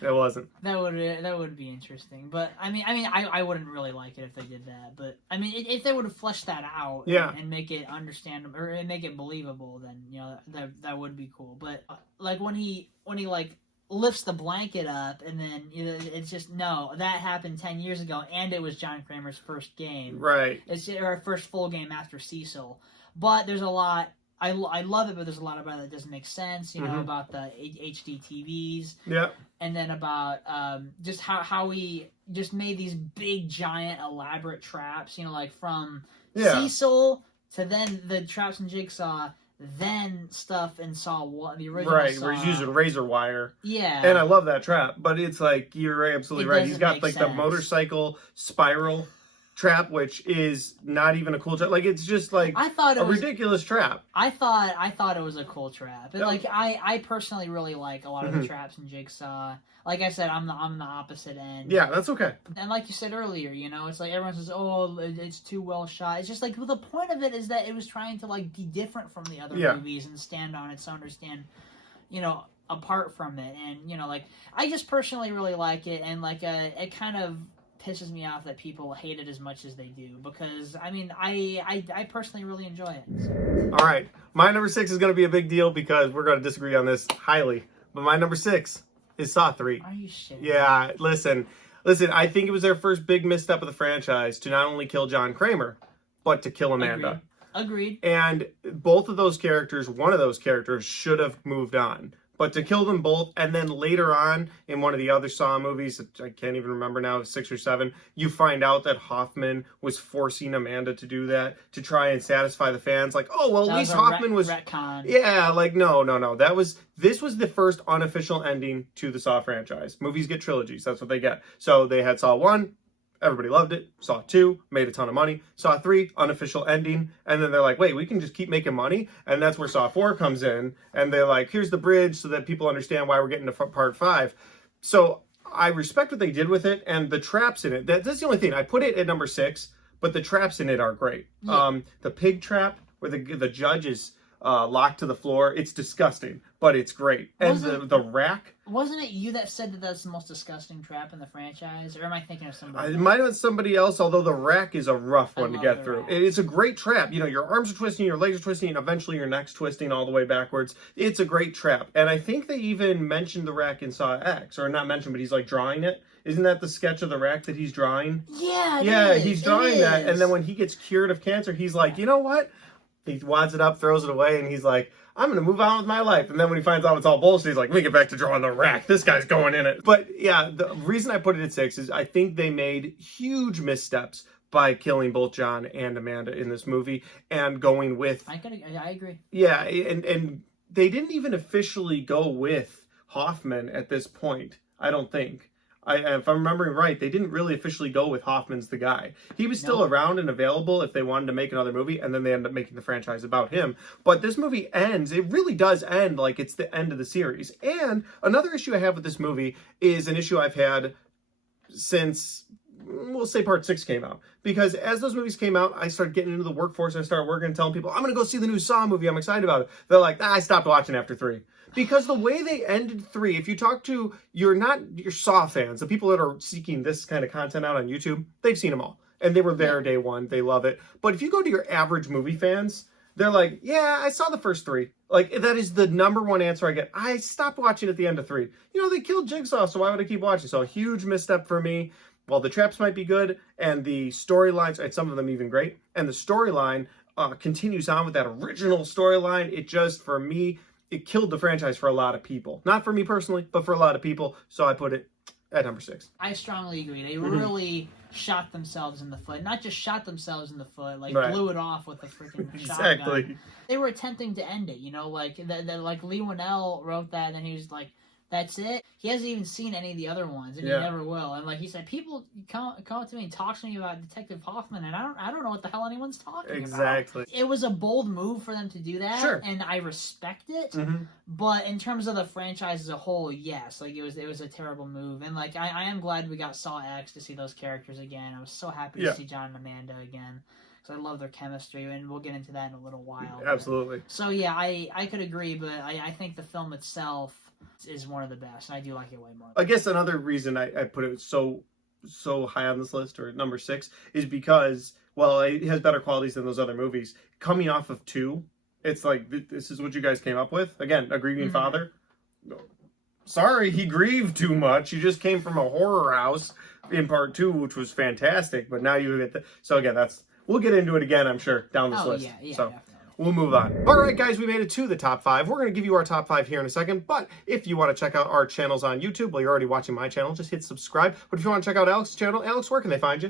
it wasn't. That would be interesting. But I mean, I wouldn't really like it if they did that. But I mean, if they would have fleshed that out, and make it understandable or make it believable, then you know that would be cool. But like when he like lifts the blanket up, and then you know, it's just that happened 10 years ago, and it was John Kramer's first game. Right. It's our first full game after Cecil. But there's a lot. I love it, but there's a lot about it that doesn't make sense, you know, about the HD TVs. Yeah. And then about just how we just made these big, giant, elaborate traps, you know, like from Cecil to then the traps in Jigsaw, then stuff in Saw 1, the original Saw. Where he's using razor wire. Yeah. And I love that trap, but it's like, you're absolutely right. He's got like the motorcycle spiral trap, which is not even a cool trap. Like, it's just like I thought it was ridiculous trap. I thought it was a cool trap. Yeah. Like I personally really like a lot of the traps in Jigsaw. Like I said, I'm the opposite end. Yeah, that's okay. And like you said earlier, you know, it's like everyone says, "Oh, it's too well shot." It's just like, well, the point of it is that it was trying to like be different from the other movies and stand on its own, or stand, you know, apart from it. And you know, like I just personally really like it, and like it kind of pisses me off that people hate it as much as they do, because I mean, I personally really enjoy it. So. All right, my number 6 is going to be a big deal because we're going to disagree on this highly. But my number 6 is Saw 3. Are you shitting? Yeah, listen. I think it was their first big misstep of the franchise to not only kill John Kramer, but to kill Amanda. Agreed. And both of those characters, one of those characters, should have moved on. But to kill them both, and then later on in one of the other Saw movies, I can't even remember now, 6 or 7, you find out that Hoffman was forcing Amanda to do that to try and satisfy the fans. Like, oh, well, at least Hoffman was... retcon. Yeah, like, no. This was the first unofficial ending to the Saw franchise. Movies get trilogies. That's what they get. So they had Saw 1. Everybody loved it. Saw 2, made a ton of money. Saw 3, unofficial ending. And then they're like, wait, we can just keep making money? And that's where Saw 4 comes in. And they're like, here's the bridge so that people understand why we're getting to part 5. So I respect what they did with it, and the traps in it. That's the only thing. I put it at number 6, but the traps in it are great. Yeah. The pig trap, where the judge is locked to the floor, it's disgusting, but it's great. And the rack. Wasn't it you that said that that's the most disgusting trap in the franchise? Or am I thinking of somebody else? It might have been somebody else, although the rack is a rough one to get through. It's a great trap. You know, your arms are twisting, your legs are twisting, and eventually your neck's twisting all the way backwards. It's a great trap. And I think they even mentioned the rack in Saw X. Or not mentioned, but he's like drawing it. Isn't that the sketch of the rack that he's drawing? Yeah, he's drawing that. And then when he gets cured of cancer, he's like, you know what? He wads it up, throws it away, and he's like, I'm going to move on with my life. And then when he finds out it's all bullshit, he's like, let me get back to drawing the rack. This guy's going in it. But yeah, the reason I put it at 6 is I think they made huge missteps by killing both John and Amanda in this movie and going with... I agree. Yeah, and they didn't even officially go with Hoffman at this point, I don't think. If I'm remembering right, they didn't really officially go with Hoffman's the guy. He was still around and available if they wanted to make another movie, and then they ended up making the franchise about him. But this movie ends, it really does end like it's the end of the series. And another issue I have with this movie is an issue I've had since, we'll say part 6 came out. Because as those movies came out, I started getting into the workforce, and I started working and telling people, I'm going to go see the new Saw movie, I'm excited about it. They're like, I stopped watching after 3. Because the way they ended 3, if you talk to your Saw fans, the people that are seeking this kind of content out on YouTube, they've seen them all. And they were there day one. They love it. But if you go to your average movie fans, they're like, yeah, I saw the first 3. Like, that is the number one answer I get. I stopped watching at the end of 3. You know, they killed Jigsaw, so why would I keep watching? So a huge misstep for me. While the traps might be good, and the storylines, and some of them even great, and the storyline continues on with that original storyline, it just, for me, it killed the franchise for a lot of people. Not for me personally, but for a lot of people. So I put it at number 6. I strongly agree. They really shot themselves in the foot. Not just shot themselves in the foot, like blew it off with a freaking shotgun. They were attempting to end it, you know, like like Lee Winnell wrote that, and then he was like, that's it. He hasn't even seen any of the other ones, and he never will. And like he said, people come up to me and talk to me about Detective Hoffman, and I don't know what the hell anyone's talking about. It was a bold move for them to do that, and I respect it. But in terms of the franchise as a whole, yes, like it was a terrible move. And like I am glad we got Saw X to see those characters again. I was so happy to see John and Amanda again. So I love their chemistry, and we'll get into that in a little while. Absolutely. So yeah, I could agree, but I think the film itself is one of the best, and I do like it way more. I guess another reason I put it so high on this list, or number 6, is because, well, it has better qualities than those other movies. Coming off of 2, it's like, this is what you guys came up with? Again, a grieving father? Sorry, he grieved too much. You just came from a horror house in part 2, which was fantastic, but now you get so again, we'll get into it again, I'm sure, down this list. Yeah, so. Definitely. We'll move on. All right, guys, we made it to the top 5. We're going to give you our top 5 here in a second, but if you want to check out our channels on YouTube, well, you're already watching my channel, just hit subscribe. But if you want to check out Alex's channel, Alex, where can they find you?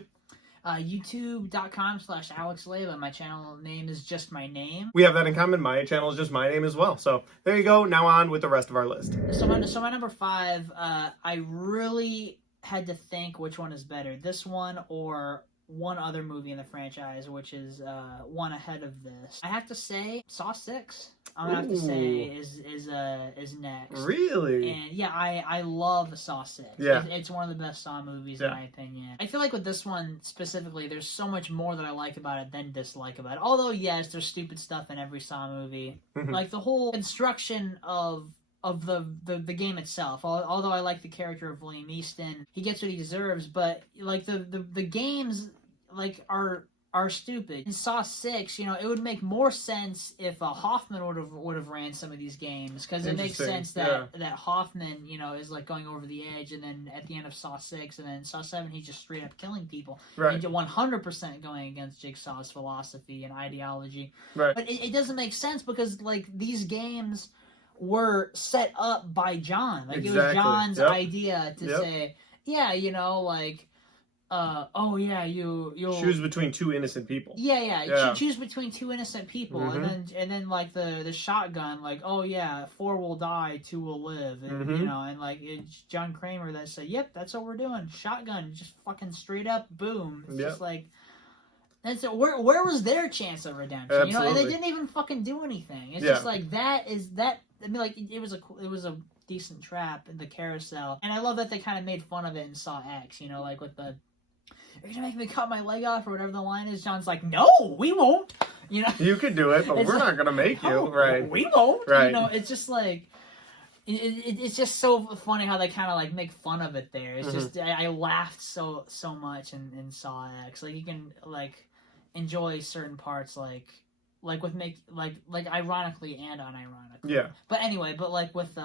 YouTube.com/Alex Leyba. My channel name is just my name. We have that in common. My channel is just my name as well. So there you go. Now on with the rest of our list. So my number 5, I really had to think which one is better, this one or one other movie in the franchise, which is one ahead of this. I have to say, Saw 6. I'm gonna have to say is next. Really? And yeah, I love Saw 6. Yeah. It's one of the best Saw movies in my opinion. I feel like with this one specifically, there's so much more that I like about it than dislike about it. Although yes, there's stupid stuff in every Saw movie. Like the whole construction of the game itself. Although I like the character of William Easton, he gets what he deserves, but like the games like are stupid. In Saw 6, you know, it would make more sense if Hoffman would have ran some of these games, because it makes sense that Hoffman, you know, is like going over the edge, and then at the end of Saw 6 and then Saw 7, he's just straight up killing people. Right. And 100% going against Jigsaw's philosophy and ideology. Right. But it doesn't make sense because like these games were set up by John. Like it was John's idea to say, yeah, you know, like oh yeah, you'll choose between two innocent people. Yeah. Choose between two innocent people, and then like the shotgun, like, oh yeah, 4 will die, 2 will live, and you know, and like it's John Kramer that said, yep, that's what we're doing. Shotgun, just fucking straight up, boom. It's just like. And so where was their chance of redemption? Absolutely. You know, and they didn't even fucking do anything. It's just like that. I mean, like it was a decent trap in the carousel, and I love that they kind of made fun of it in Saw X. You know, like with the "You're gonna make me cut my leg off" or whatever the line is. John's like, "No, we won't." You know, you could do it, but we're not gonna make you. Right? We won't. Right? You know, it's just like. It's just so funny how they kind of like make fun of it there. It's just I laughed so much in Saw X. Like you can like enjoy certain parts like with ironically and unironically. Yeah. But anyway, like with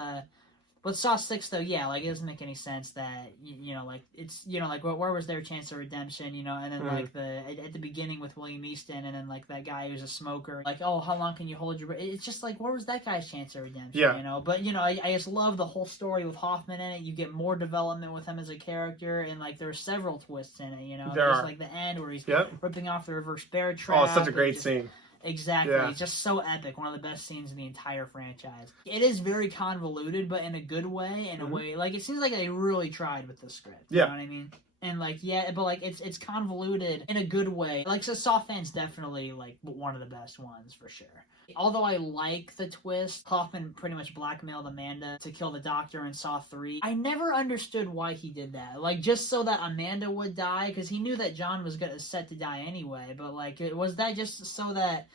Saw 6 though, yeah, like it doesn't make any sense that you know, like it's, you know, like where was their chance of redemption, you know, and then like at the beginning with William Easton, and then like that guy who's a smoker, like, oh, how long can you hold your breath? It's just like, where was that guy's chance of redemption? You know, but you know, I just love the whole story with Hoffman in it. You get more development with him as a character, and like there are several twists in it. You know, there's like the end where he's ripping off the reverse bear trap. Oh, it's such a great scene. Exactly. Yeah. It's just so epic. One of the best scenes in the entire franchise. It is very convoluted, but in a good way, in a way, like, it seems like they really tried with the script. You know what I mean? And, like, yeah, but, like, it's convoluted in a good way. Like, so Saw fans definitely, like, one of the best ones, for sure. Although I like the twist, Hoffman pretty much blackmailed Amanda to kill the doctor in Saw 3. I never understood why he did that. Like, just so that Amanda would die, because he knew that John was set to die anyway. But, like, was that just so that...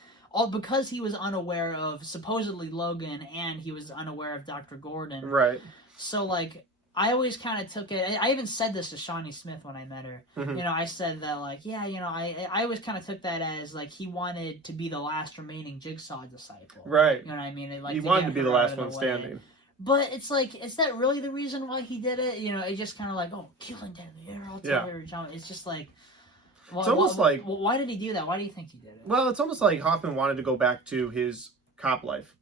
because he was unaware of, supposedly, Logan, and he was unaware of Dr. Gordon. Right. So, like... I always kind of took it. I even said this to Shawnee Smith when I met her. You know, I said that, like, yeah, you know, I always kind of took that as, like, he wanted to be the last remaining Jigsaw disciple. Right. You know what I mean? Like, he wanted to be the last one standing. But it's like, is that really the reason why he did it? You know, it's just kind of like, oh, killing down the air, I'll tell you, John. It's just like, it's almost like, why did he do that? Why do you think he did it? Well, it's almost like Hoffman wanted to go back to his cop life.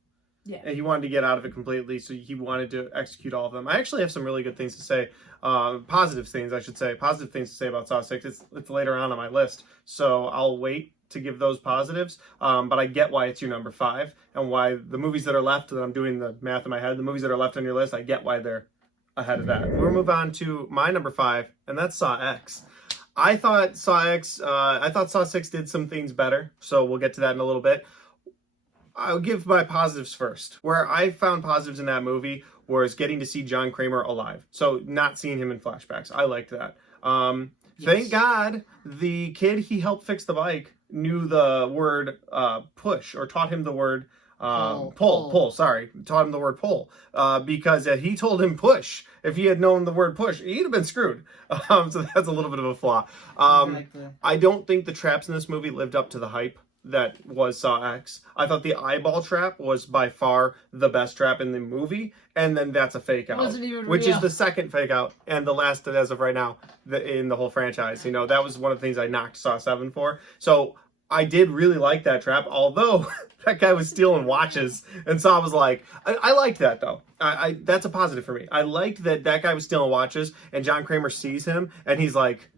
Yeah. And he wanted to get out of it completely, so he wanted to execute all of them. I actually have some really good things to say. Positive things, I should say. Positive things to say about Saw 6. It's later on my list, so I'll wait to give those positives. But I get why it's your number 5, and why the movies that are left, that I'm doing the math in my head, the movies that are left on your list, I get why they're ahead of that. We'll move on to my number 5, and that's Saw X. I thought Saw 6 did some things better, so we'll get to that in a little bit. I'll give my positives first. Where I found positives in that movie was getting to see John Kramer alive. So not seeing him in flashbacks. I liked that. Thank God the kid he helped fix the bike knew the word push, or taught him the word pull. Sorry, taught him the word pull, because he told him push. If he had known the word push, he'd have been screwed. So that's a little bit of a flaw. I don't think the traps in this movie lived up to the hype that was Saw X. I thought the eyeball trap was by far the best trap in the movie, and then that's a fake out, which is the second fake out, and the last as of right now in the whole franchise. You know, that was one of the things I knocked Saw 7 for. So I did really like that trap, although that guy was stealing watches, and Saw was like, I liked that though. That's a positive for me. I liked that guy was stealing watches, and John Kramer sees him, and he's like,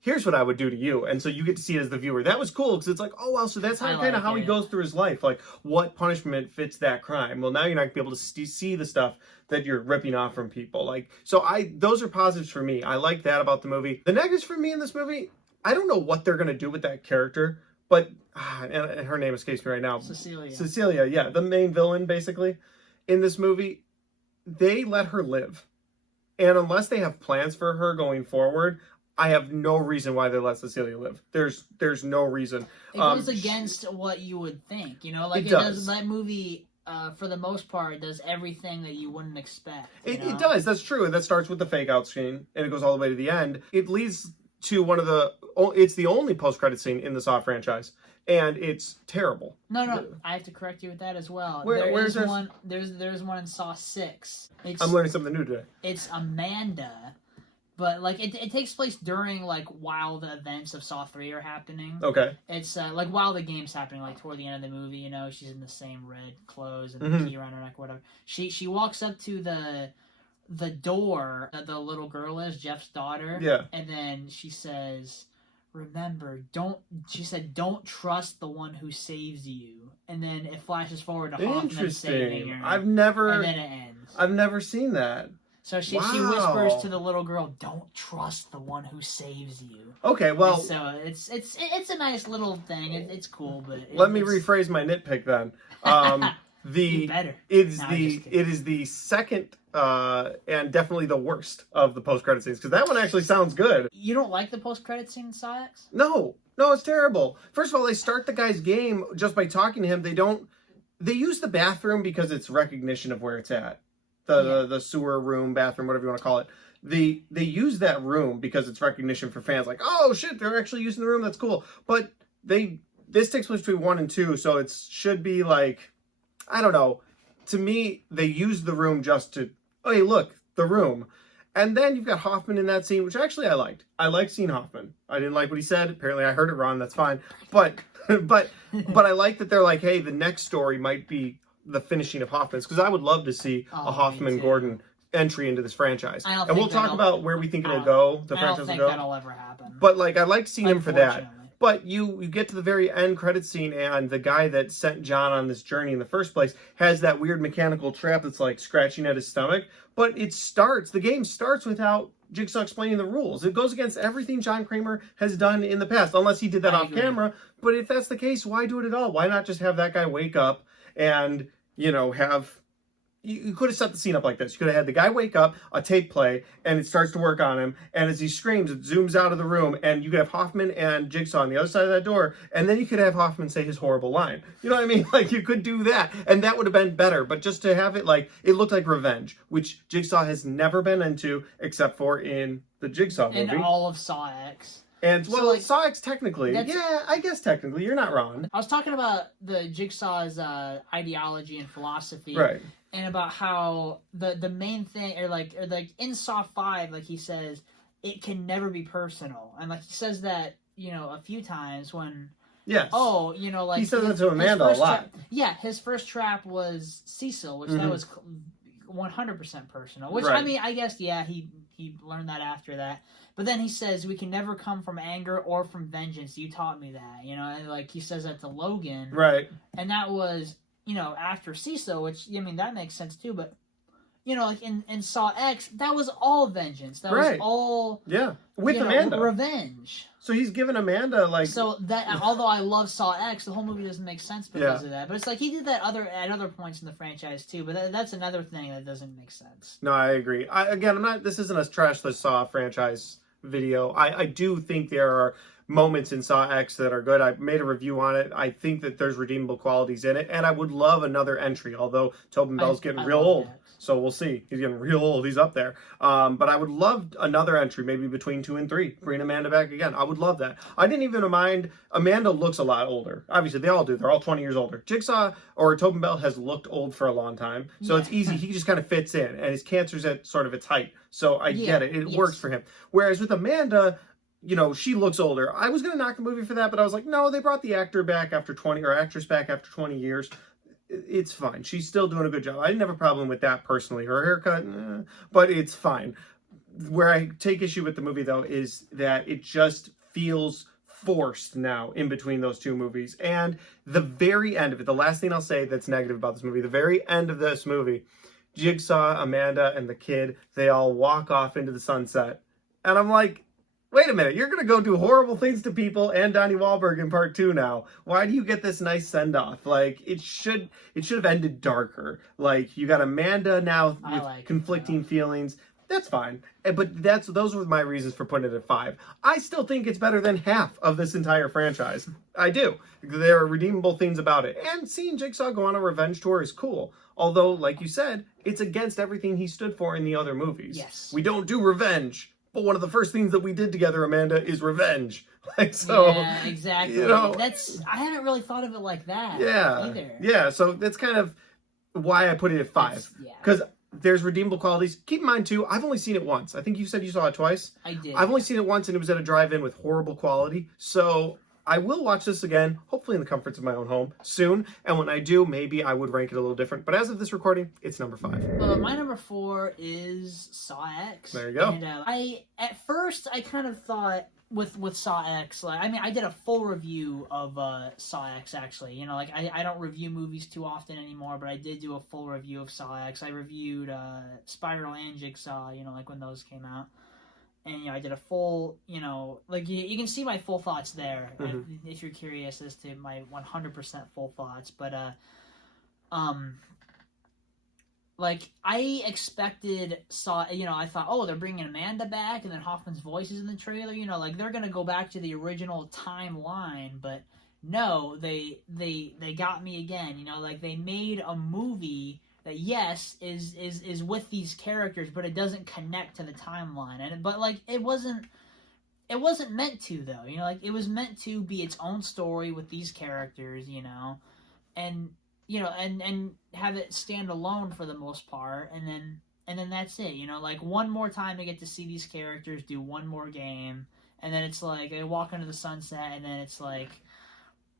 here's what I would do to you. And so you get to see it as the viewer. That was cool, because it's like, oh, well, so that's how he goes through his life. Like, what punishment fits that crime? Well, now you're not going to be able to see the stuff that you're ripping off from people. Like, so those are positives for me. I like that about the movie. The negatives for me in this movie, I don't know what they're gonna do with that character, but and her name escapes me right now. Cecilia. Cecilia, yeah, the main villain basically in this movie. They let her live, and unless they have plans for her going forward, I have no reason why they let Cecilia live. There's no reason. It goes against what you would think, you know, like it does. That movie. For the most part, does everything that you wouldn't expect. It does. That's true. And that starts with the fake out scene, and it goes all the way to the end. It leads to one of the. It's the only post-credit scene in the Saw franchise, and it's terrible. No, I have to correct you with that as well. Where's one? There's one in Saw 6. I'm learning something new today. It's Amanda, but like it takes place during like while the events of Saw 3 are happening. Okay. It's like while the game's happening, like toward the end of the movie, you know, she's in the same red clothes and the key around her neck, whatever. She walks up to the door that the little girl is, Jeff's daughter. Yeah. And then she says, "Remember, don't trust the one who saves you." And then it flashes forward to Hoffman saving her. And then it ends. I've never seen that. So she whispers to the little girl, "Don't trust the one who saves you." Okay, well, and so it's a nice little thing. It's cool, but let me rephrase my nitpick then. It is the second and definitely the worst of the post credit scenes, because that one actually sounds good. You don't like the post credit scene in Saw X? No, it's terrible. First of all, they start the guy's game just by talking to him. They use the bathroom because it's recognition of where it's at. The sewer room, bathroom, whatever you want to call it. They use that room because it's recognition for fans. Like, oh shit, they're actually using the room. That's cool. But this takes place between 1 and 2, so it should be like, I don't know. To me, they use the room just to, oh hey, look, the room. And then you've got Hoffman in that scene, which actually I liked. I liked seeing Hoffman. I didn't like what he said. Apparently I heard it wrong. That's fine. But I like that they're like, hey, the next story might be the finishing of Hoffman's, because I would love to see a Hoffman-Gordon entry into this franchise. And we'll talk about where we think it'll go. The franchise will go. I don't think that'll ever happen. But like, I like seeing him for that. But you get to the very end credit scene, and the guy that sent John on this journey in the first place has that weird mechanical trap that's like scratching at his stomach. But the game starts without Jigsaw explaining the rules. It goes against everything John Kramer has done in the past, unless he did that off camera. But if that's the case, why do it at all? Why not just have that guy wake up and, you know, you could have set the scene up like this. You could have had the guy wake up, a tape play, and it starts to work on him. And as he screams, it zooms out of the room, and you could have Hoffman and Jigsaw on the other side of that door, and then you could have Hoffman say his horrible line. You know what I mean? Like, you could do that, and that would have been better. But just to have it like, it looked like revenge, which Jigsaw has never been into, except for in the Jigsaw movie. In all of Saw X. And, well, so, like, Saw X technically. Yeah, I guess technically. You're not wrong. I was talking about the Jigsaw's ideology and philosophy. Right. And about how the main thing, or like in Saw 5, like he says, it can never be personal. And like he says that, you know, a few times when... Yes. Oh, you know, like... He says that to Amanda a lot. His first trap was Cecil, which that was 100% personal. Which, right. I mean, I guess, yeah, he learned that after that. But then he says, we can never come from anger or from vengeance. You taught me that, you know? And, like, he says that to Logan. Right. And that was, you know, after Cecil, which, I mean, that makes sense, too. But, you know, like, in Saw X, that was all vengeance. That was all... Yeah, with Amanda. Revenge. So he's giving Amanda, like... So that, although I love Saw X, the whole movie doesn't make sense because of that. But it's like, he did that at other points in the franchise, too. But that's another thing that doesn't make sense. No, I agree. This isn't a trash the Saw franchise video. I do think there are moments in Saw X that are good. I made a review on it. I think that there's redeemable qualities in it, and I would love another entry, although Tobin Bell's getting real old. So we'll see. He's getting real old. He's up there. But I would love another entry, maybe between 2 and 3. Bring Amanda back again. I would love that. I didn't even mind. Amanda looks a lot older. Obviously, they all do. They're all 20 years older. Jigsaw or Tobin Bell has looked old for a long time. So it's easy. He just kind of fits in. And his cancer's at sort of its height. So I get it. It works for him. Whereas with Amanda... You know, she looks older. I was going to knock the movie for that, but I was like, no, they brought the actor back after 20, or actress back after 20 years. It's fine. She's still doing a good job. I didn't have a problem with that personally. Her haircut, but it's fine. Where I take issue with the movie, though, is that it just feels forced now in between those two movies. And the very end of it, the last thing I'll say that's negative about this movie, the very end of this movie, Jigsaw, Amanda, and the kid, they all walk off into the sunset. And I'm like... Wait a minute, you're gonna go do horrible things to people and Donnie Wahlberg in part 2 now. Why do you get this nice send off? Like it should have ended darker. Like you got Amanda now with conflicting feelings. That's fine, but those were my reasons for putting it at 5. I still think it's better than half of this entire franchise. I do. There are redeemable things about it, and seeing Jigsaw go on a revenge tour is cool. Although, like you said, it's against everything he stood for in the other movies. Yes, we don't do revenge. But one of the first things that we did together, Amanda, is revenge. Like so. Yeah, exactly. You know, I haven't really thought of it like that. Yeah. Either. Yeah. So that's kind of why I put it at 5. Because there's redeemable qualities. Keep in mind too, I've only seen it once. I think you said you saw it twice. I did. I've only seen it once, and it was at a drive-in with horrible quality. So I will watch this again, hopefully in the comforts of my own home soon. And when I do, maybe I would rank it a little different. But as of this recording, it's number 5. My number 4 is Saw X. There you go. And at first I kind of thought with Saw X, like I did a full review of Saw X actually. You know, like I don't review movies too often anymore, but I did do a full review of Saw X. I reviewed Spiral and Jigsaw. You know, like when those came out. And, you know, I did a full, you know, like, you can see my full thoughts there, if you're curious as to my 100% full thoughts. But, like, I expected, you know, I thought, oh, they're bringing Amanda back, and then Hoffman's voice is in the trailer, you know, like, they're going to go back to the original timeline, but no, they got me again, you know, like, they made a movie that yes is with these characters, but it doesn't connect to the timeline. But like it wasn't meant to though. You know, like it was meant to be its own story with these characters. You know, and you know and have it stand alone for the most part, and then that's it. You know, like one more time to get to see these characters do one more game, and then it's like they walk into the sunset, and then it's like.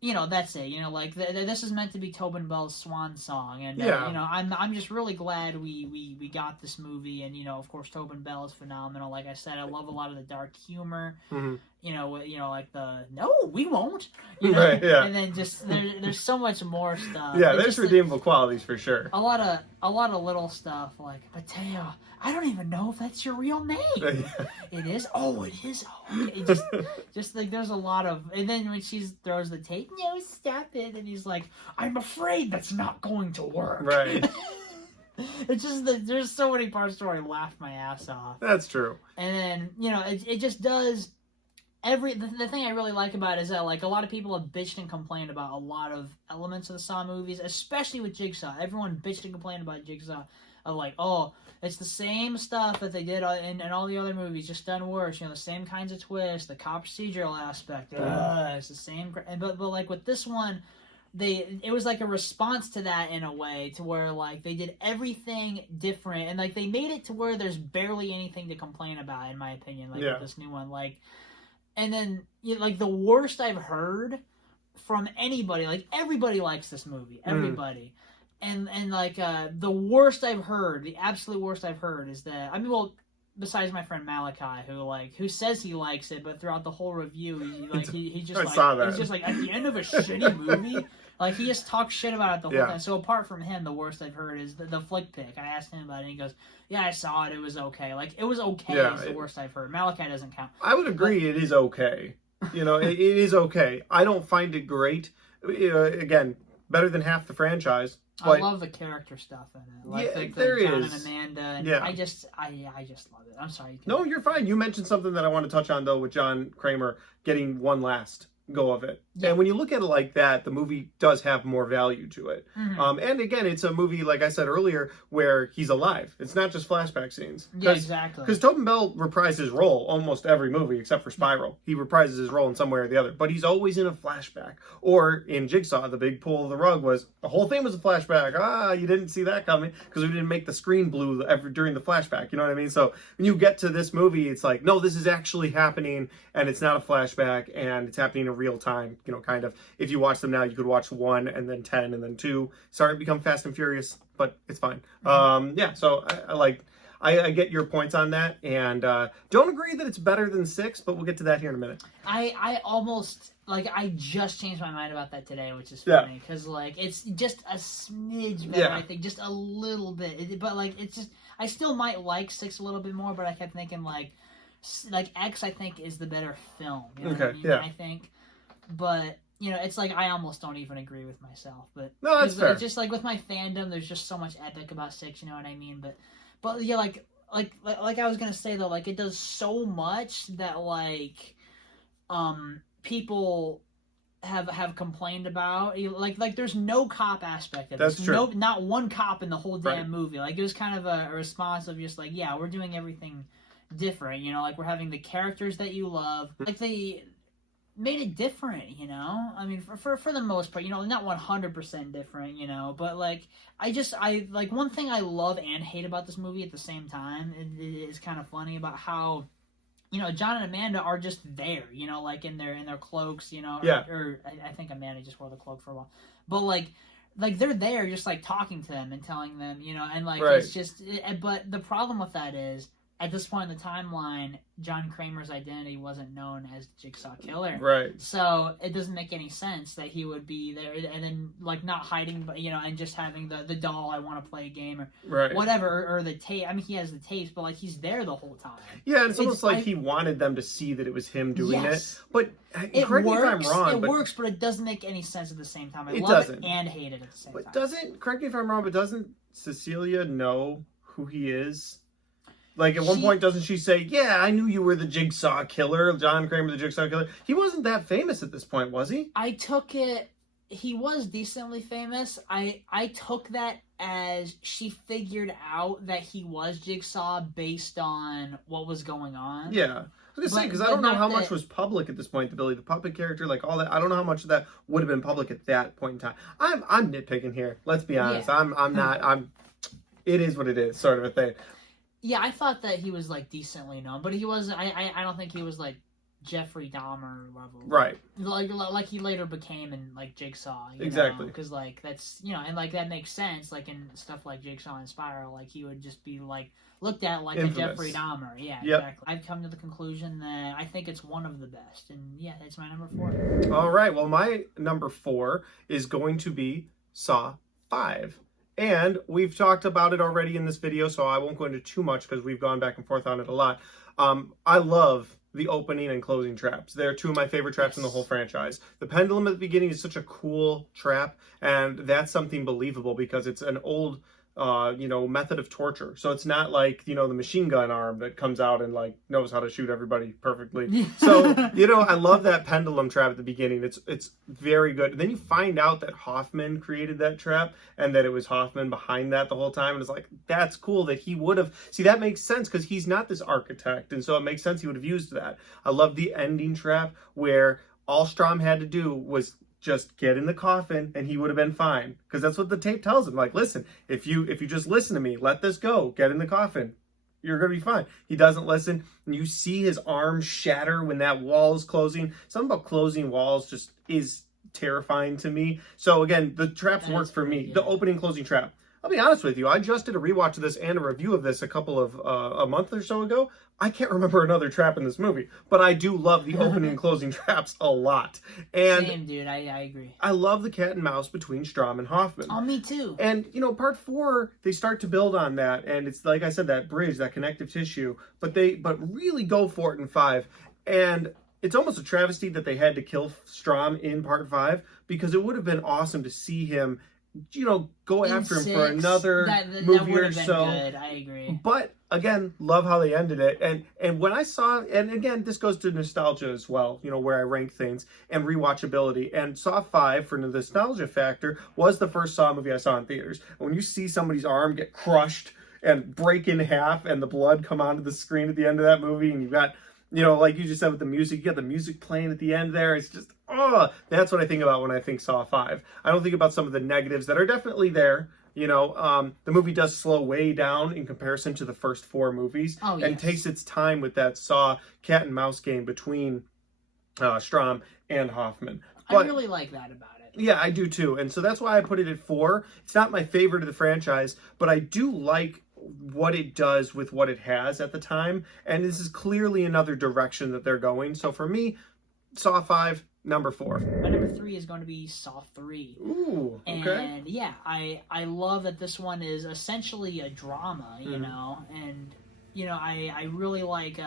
You know, that's it. You know, like this is meant to be Tobin Bell's swan song, and you know, I'm just really glad we got this movie, and you know, of course, Tobin Bell is phenomenal. Like I said, I love a lot of the dark humor. You know, like the no, we won't. You know? Right, yeah. And then just there's so much more stuff. Yeah, there's redeemable qualities for sure. A lot of little stuff like Mateo. I don't even know if that's your real name. It is. Oh, it is. Oh, okay. Just like there's a lot of, and then when she throws the tape, no, stop it, and he's like, I'm afraid that's not going to work. Right. It's just that there's so many parts where I laugh my ass off. That's true. And then you know it just does. The thing I really like about it is that like a lot of people have bitched and complained about a lot of elements of the Saw movies, especially with Jigsaw. Everyone bitched and complained about Jigsaw. Of like, oh, it's the same stuff that they did in all the other movies, just done worse. You know, the same kinds of twists, the cop procedural aspect. It's the same. But like with this one, it was like a response to that in a way, to where like they did everything different, and like they made it to where there's barely anything to complain about, in my opinion. Like with this new one, like, and then you know, like the worst I've heard from anybody, like everybody likes this movie, everybody. And like the worst I've heard, the absolute worst I've heard is that besides my friend Malachi, who says he likes it, but throughout the whole review, he's just like at the end of a shitty movie, like he just talks shit about it the whole time. So apart from him, the worst I've heard is the flick pick. I asked him about it, and he goes, "Yeah, I saw it. It was okay. Like it was okay." Is the worst I've heard. Malachi doesn't count. I would agree. It is okay. You know, it is okay. I don't find it great. Again, better than half the franchise. But I love the character stuff in it. Like, yeah, like there John is. and Amanda. And yeah. I just love it. I'm sorry. No, you're fine. You mentioned something that I want to touch on, though, with John Kramer getting one last go of it. Yeah. And when you look at it like that, the movie does have more value to it. And again, it's a movie, like I said earlier, where he's alive. It's not just flashback scenes. Yeah, exactly. Because Tobin Bell reprised his role almost every movie except for Spiral. He reprises his role in some way or the other. But he's always in a flashback. Or in Jigsaw, the big pull of the rug was, the whole thing was a flashback. You didn't see that coming because we didn't make the screen blue during the flashback. You know what I mean? So when you get to this movie, it's like, no, this is actually happening, and it's not a flashback, and it's happening in real time, you know, kind of. If you watch them now, you could watch 1 and then 10 and then 2. Starting to become Fast and Furious, but it's fine. Yeah, so I get your points on that, and don't agree that it's better than 6, but we'll get to that here in a minute. I almost, I just changed my mind about that today, which is funny, because, it's just a smidge better, I think, just a little bit. But, it's just, I still might like 6 a little bit more, but I kept thinking, like X, I think, is the better film. You know Okay, what I mean? yeah. I think, but you know, it's like I almost don't even agree with myself. But No, that's fair. it's just like with my fandom, there's just so much epic about 6. You know what I mean? But yeah, like I was gonna say though, like it does so much that like people have complained about. Like there's no cop aspect of That's this. true. No, not one cop in the whole damn Right. movie. Like it was kind of a response of just like, yeah, we're doing everything different. You know, like we're having the characters that you love. Like they made it different. You know, I mean, for the most part, you know, not 100% different. You know, but like I like one thing I love and hate about this movie at the same time. It is kind of funny about how, you know, John and Amanda are just there, you know, like in their cloaks, you know. Yeah. Or I think Amanda just wore the cloak for a while, but like they're there, just like talking to them and telling them, you know, and like Right. it's just. But the problem with that is, at this point in the timeline, John Kramer's identity wasn't known as the Jigsaw Killer. Right. So it doesn't make any sense that he would be there and then like not hiding, but you know, and just having the doll, I want to play a game or Right. whatever, or the tape. I mean, he has the tapes, but like he's there the whole time. Yeah, it's almost like he wanted them to see that it was him doing Yes. it. But It correct me if I'm works. wrong. It but, works, but it doesn't make any sense at the same time. I It love doesn't. it and hate it at the same But time. doesn't, correct me if I'm wrong, but doesn't Cecilia know who he is? Like at one point, doesn't she say, "Yeah, I knew you were the Jigsaw Killer, John Kramer, the Jigsaw Killer"? He wasn't that famous at this point, was he? I took it. He was decently famous. I took that as she figured out that he was Jigsaw based on what was going on. Yeah. I was gonna say, because I don't know how much was public at this point. The Billy the Puppet character, like all that. I don't know how much of that would have been public at that point in time. I'm nitpicking here. Let's be honest. Yeah. I'm not. It is what it is, sort of a thing. Yeah, I thought that he was like decently known, but he wasn't. I don't think he was like Jeffrey Dahmer level, Right? Like he later became in like Jigsaw, Exactly. Because like that's, you know, and like that makes sense. Like in stuff like Jigsaw and Spiral, like he would just be like looked at like Infamous. a Jeffrey Dahmer. Yeah, Yep. exactly. I've come to the conclusion that I think it's one of the best, and yeah, it's my number 4. All right. Well, my number 4 is going to be Saw 5. And we've talked about it already in this video, so I won't go into too much because we've gone back and forth on it a lot. I love the opening and closing traps. They're 2 of my favorite traps in the whole franchise. The pendulum at the beginning is such a cool trap, and that's something believable because it's an old method of torture. So it's not like, the machine gun arm that comes out and like knows how to shoot everybody perfectly. So, I love that pendulum trap at the beginning. It's very good. And then you find out that Hoffman created that trap and that it was Hoffman behind that the whole time. And it's like, that's cool that he would have, see, that makes sense because he's not this architect. And so it makes sense he would have used that. I love the ending trap where all Strom had to do was just get in the coffin and he would have been fine, because that's what the tape tells him. Like, listen, if you just listen to me, let this go, get in the coffin, you're gonna be fine. He doesn't listen, and you see his arm shatter when that wall is closing. Something about closing walls just is terrifying to me. So again, the traps work for me. The opening closing trap, I'll be honest with you, I just did a rewatch of this and a review of this a month or so ago. I can't remember another trap in this movie, but I do love the opening and closing traps a lot. And same, dude. I agree. I love the cat and mouse between Strom and Hoffman. Oh, me too. And, part 4, they start to build on that, and it's, like I said, that bridge, that connective tissue, but really go for it in 5. And it's almost a travesty that they had to kill Strom in part 5, because it would have been awesome to see him, go after him for another movie or so. Good. I agree. But again, love how they ended it. And when I saw, and again, this goes to nostalgia as well, where I rank things and rewatchability. And Saw 5, for the nostalgia factor, was the first Saw movie I saw in theaters. And when you see somebody's arm get crushed and break in half and the blood come onto the screen at the end of that movie, and you've got, like you just said with the music, you got the music playing at the end there. It's just, that's what I think about when I think Saw 5. I don't think about some of the negatives that are definitely there. The movie does slow way down in comparison to the first 4 movies, and takes its time with that Saw cat and mouse game between Strom and Hoffman. But I really like that about it. Yeah, I do too. And so that's why I put it at 4. It's not my favorite of the franchise, but I do like what it does with what it has at the time. And this is clearly another direction that they're going. So for me, Saw 5, number 4. My number 3 is going to be Saw 3. Ooh, okay. And yeah, I love that this one is essentially a drama, you know, and I really like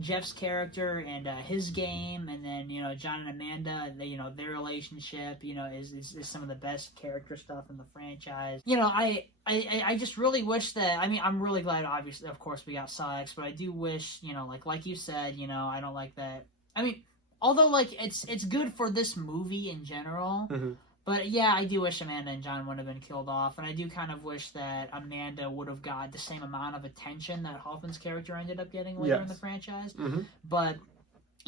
Jeff's character and his game, and then John and Amanda, their relationship, is some of the best character stuff in the franchise. I just really wish that. I mean, I'm really glad. Obviously, of course, we got Saw X, but I do wish, like you said, I don't like that. I mean, although like it's good for this movie in general. Mm-hmm. But yeah, I do wish Amanda and John would have been killed off, and I do kind of wish that Amanda would have got the same amount of attention that Hoffman's character ended up getting later in the franchise. Mm-hmm. But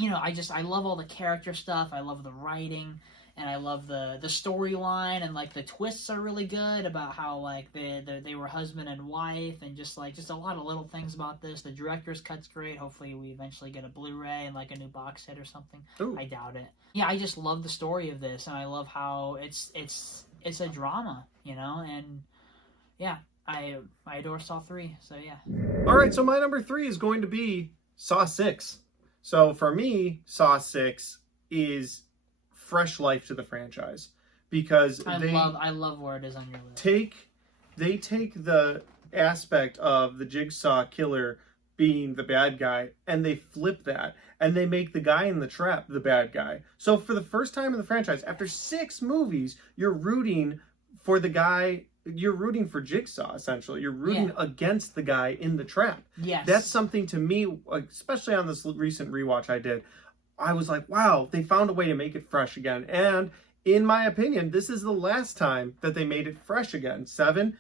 I love all the character stuff. I love the writing, and I love the storyline, and like the twists are really good about how like they were husband and wife, and just a lot of little things about this. The director's cut's great. Hopefully, we eventually get a Blu-ray and like a new box set or something. Ooh. I doubt it. Yeah, I just love the story of this, and I love how it's a drama, and yeah, I adore Saw 3, so yeah. All right, so my number 3 is going to be Saw 6. So for me, Saw 6 is fresh life to the franchise, because I love where it is on your list. They take the aspect of the Jigsaw killer being the bad guy, and they flip that, and they make the guy in the trap the bad guy. So for the first time in the franchise, after 6 movies, you're rooting for the guy. You're rooting for Jigsaw, essentially. You're rooting against the guy in the trap. Yes. That's something to me, especially on this recent rewatch I did. I was like, wow, they found a way to make it fresh again. And in my opinion, this is the last time that they made it fresh again. 7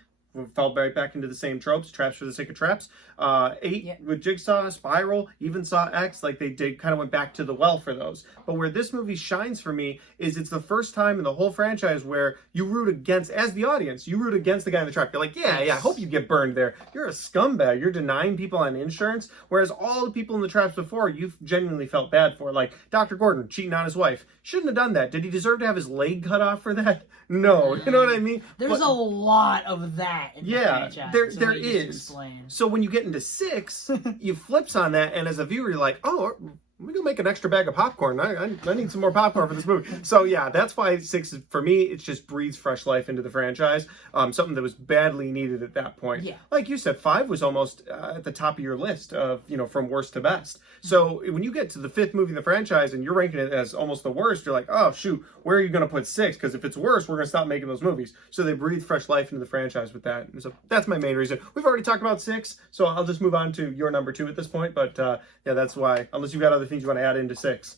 fell right back into the same tropes, traps for the sake of traps. 8 with Jigsaw, Spiral, even Saw X, like they did, kind of went back to the well for those. But where this movie shines for me is it's the first time in the whole franchise where you root against, as the audience, you root against the guy in the trap. You're like, yeah, I hope you get burned there. You're a scumbag. You're denying people on insurance. Whereas all the people in the traps before, you've genuinely felt bad for. Like Dr. Gordon cheating on his wife. Shouldn't have done that. Did he deserve to have his leg cut off for that? No. You know what I mean? There's a lot of that in the franchise. There is. So when you get into 6, you flips on that, and as a viewer, you're like, oh, we're gonna make an extra bag of popcorn. I need some more popcorn for this movie. So yeah, that's why 6 is, for me, it just breathes fresh life into the franchise. Something that was badly needed at that point. Yeah. Like you said, 5 was almost at the top of your list of, from worst to best. So when you get to the 5th movie in the franchise and you're ranking it as almost the worst, you're like, oh shoot, where are you gonna put 6? Because if it's worse, we're gonna stop making those movies. So they breathe fresh life into the franchise with that. And so that's my main reason. We've already talked about 6, so I'll just move on to your number 2 at this point. But yeah, that's why. Unless you've got other things you want to add into 6.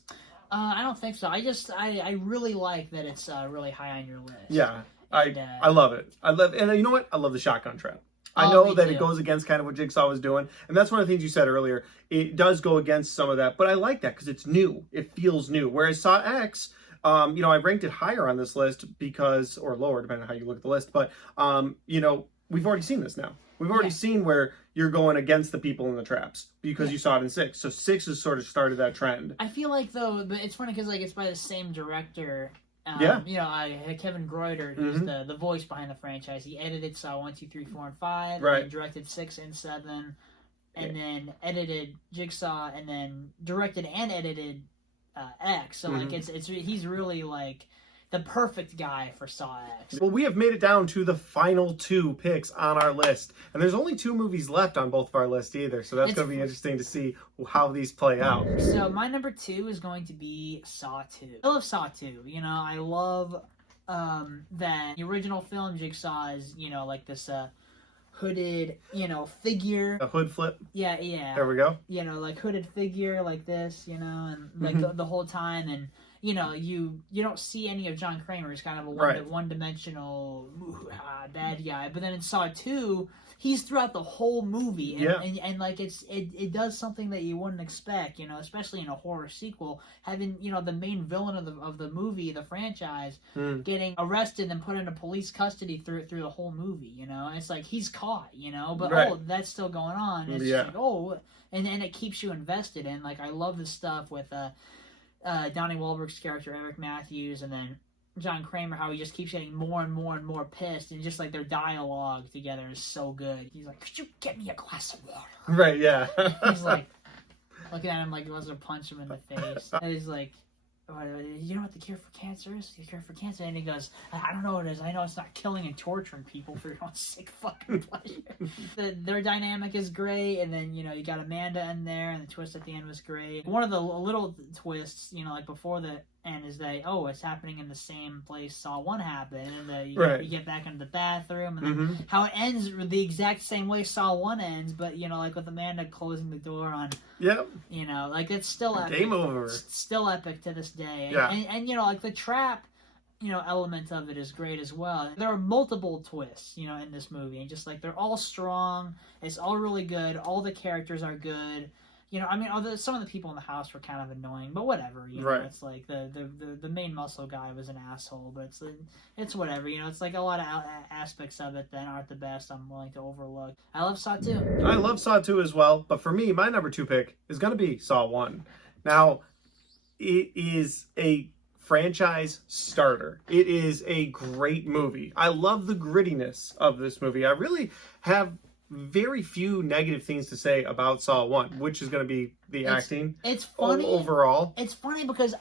I don't think so. I really like that it's really high on your list. Yeah, I love it. And you know what? I love the shotgun trap. I know that it goes against kind of what Jigsaw was doing, and that's one of the things you said earlier. It does go against some of that, but I like that because it's new. It feels new. Whereas Saw X, I ranked it higher on this list because, or lower, depending on how you look at the list, but, we've already seen this now. We've already seen where you're going against the people in the traps because you saw it in 6. So 6 has sort of started that trend. I feel like, though, but it's funny because it's by the same director. Kevin Greuter, who's the voice behind the franchise. He edited Saw 1, 2, 3, 4, and 5. Right. And directed 6 and 7. And then edited Jigsaw, and then directed and edited X. So, he's really, like, the perfect guy for Saw X. Well, we have made it down to the final 2 picks on our list. And there's only 2 movies left on both of our lists either. So that's going to be interesting to see how these play out. So my number 2 is going to be Saw 2. I love Saw 2. I love that the original film Jigsaw is, like this hooded, figure. A hood flip? Yeah. There we go. Like hooded figure like this, and like the whole time, and you don't see any of John Kramer. He's kind of a one-dimensional bad guy. But then in Saw 2, he's throughout the whole movie, and like it does something that you wouldn't expect, especially in a horror sequel, having the main villain of the movie, the franchise, getting arrested and put into police custody through the whole movie. And it's like he's caught, but that's still going on. It's just like, and it keeps you invested. And like I love this stuff with Donnie Wahlberg's character Eric Matthews, and then John Kramer, how he just keeps getting more and more and more pissed, and just like their dialogue together is so good. He's like, "Could you get me a glass of water?" Right, yeah. He's like looking at him like he wants to punch him in the face. And he's like, you know what the cure for cancer is? The cure for cancer. And he goes, I don't know what it is. I know it's not killing and torturing people for your own sick fucking pleasure. Their dynamic is great. And then, you know, you got Amanda in there, and the twist at the end was great. One of the little twists, you know, like before the end is that, oh, it's happening in the same place Saw 1 happened. And you get back into the bathroom. And then how it ends the exact same way Saw 1 ends, but, you know, like with Amanda closing the door on... Yep. You know, like it's still epic. Game over. It's still epic to this day. Yeah. And you know, like the trap, you know, element of it is great as well. There are multiple twists, you know, in this movie, and just like they're all strong. It's all really good. All the characters are good. You know, I mean, although some of the people in the house were kind of annoying, but whatever. You know, it's like the main muscle guy was an asshole, but it's whatever. You know, it's like a lot of aspects of it that aren't the best. I'm willing to overlook. I love Saw 2. I love Saw 2 as well, but for me, my number 2 pick is going to be Saw 1. Now, it is a franchise starter. It is a great movie. I love the grittiness of this movie. I really have very few negative things to say about Saw 1, which is going to be the acting. It's funny overall. It's funny because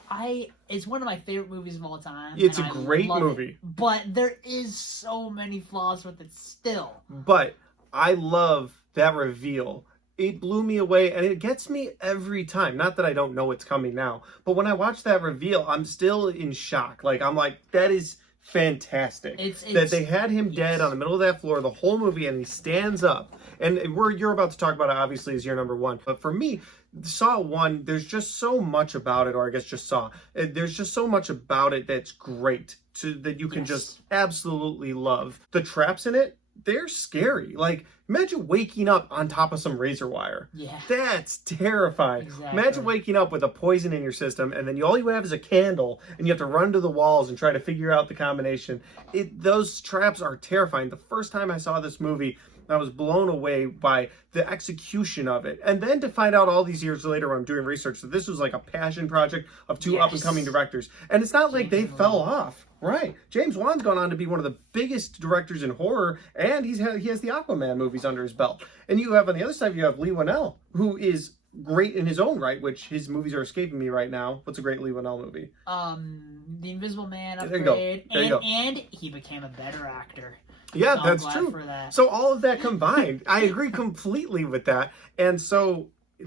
it's one of my favorite movies of all time. It's a great movie. But there is so many flaws with it still. But I love that reveal. It blew me away, and it gets me every time. Not that I don't know it's coming now, but when I watch that reveal, I'm still in shock. Like, I'm like, that is fantastic. That they had him dead on the middle of that floor the whole movie, and he stands up. And you're about to talk about it, obviously, as your number 1. But for me, Saw 1, there's just so much about it, or I guess just Saw. There's just so much about it that's great, that you can just absolutely love. The traps in it, they're scary. Like, imagine waking up on top of some razor wire. Yeah. That's terrifying. Exactly. Imagine waking up with a poison in your system, and then all you have is a candle, and you have to run to the walls and try to figure out the combination. Those traps are terrifying. The first time I saw this movie, I was blown away by the execution of it. And then to find out all these years later when I'm doing research that this was like a passion project of 2 up-and-coming directors. And it's not like they fell off. Right. James Wan's gone on to be one of the biggest directors in horror, and he has the Aquaman movies under his belt. And you have, on the other side, you have Leigh Whannell, who is great in his own right, which his movies are escaping me right now. What's a great Leigh Whannell movie? The Invisible Man, Upgrade. There you go. And he became a better actor. Yeah, so that's true. For that. So all of that combined, I agree completely with that. And so,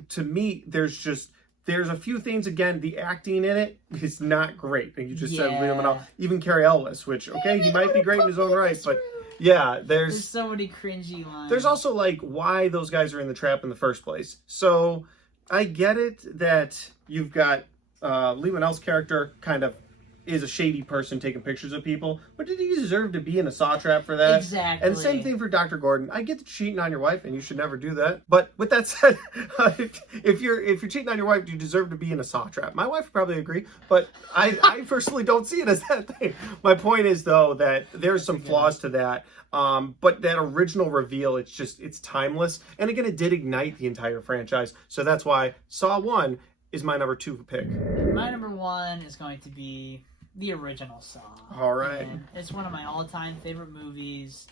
to me, there's a few things. Again, the acting in it is not great. And you just said Leigh Whannell, even Cary Elwes, which, okay, he might be great in his own right, but yeah, there's so many cringy lines. There's also, like, why those guys are in the trap in the first place. So I get it that you've got Leigh Whannell's character kind of is a shady person taking pictures of people, but did he deserve to be in a saw trap for that? Exactly. And same thing for Dr. Gordon. I get to cheating on your wife, and you should never do that. But with that said, if you're cheating on your wife, do you deserve to be in a saw trap? My wife would probably agree, but I personally don't see it as that thing. My point is, though, that there's some flaws to that. But that original reveal, it's timeless. And again, it did ignite the entire franchise. So that's why Saw 1 is my number 2 pick. My number 1 is going to be the original Saw. All right. And it's one of my all-time favorite movies.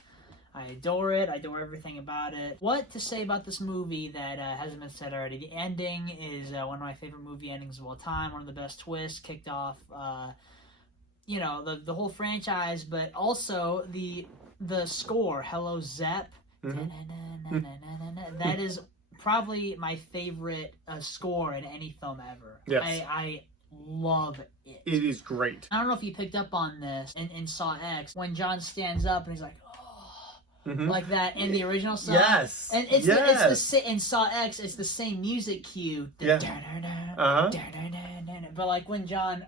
I adore it. I adore everything about it. What to say about this movie that hasn't been said already? The ending is one of my favorite movie endings of all time. One of the best twists, kicked off, the whole franchise, but also the score, Hello Zepp. Mm-hmm. That is probably my favorite score in any film ever. Yes. I love it. It is great. I don't know if you picked up on this in Saw X, when John stands up and he's like, like that in the original Saw. Yes. And it's in Saw X, it's the same music cue. Yeah. But like when John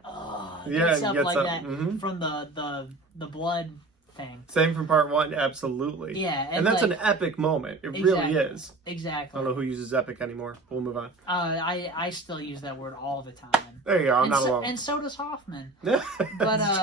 gets up like that from the blood thing. Same from part 1, absolutely. Yeah. And that's an epic moment. It really is. Exactly. I don't know who uses epic anymore. We'll move on. I still use that word all the time. There you go. I'm not alone. And so does Hoffman. That's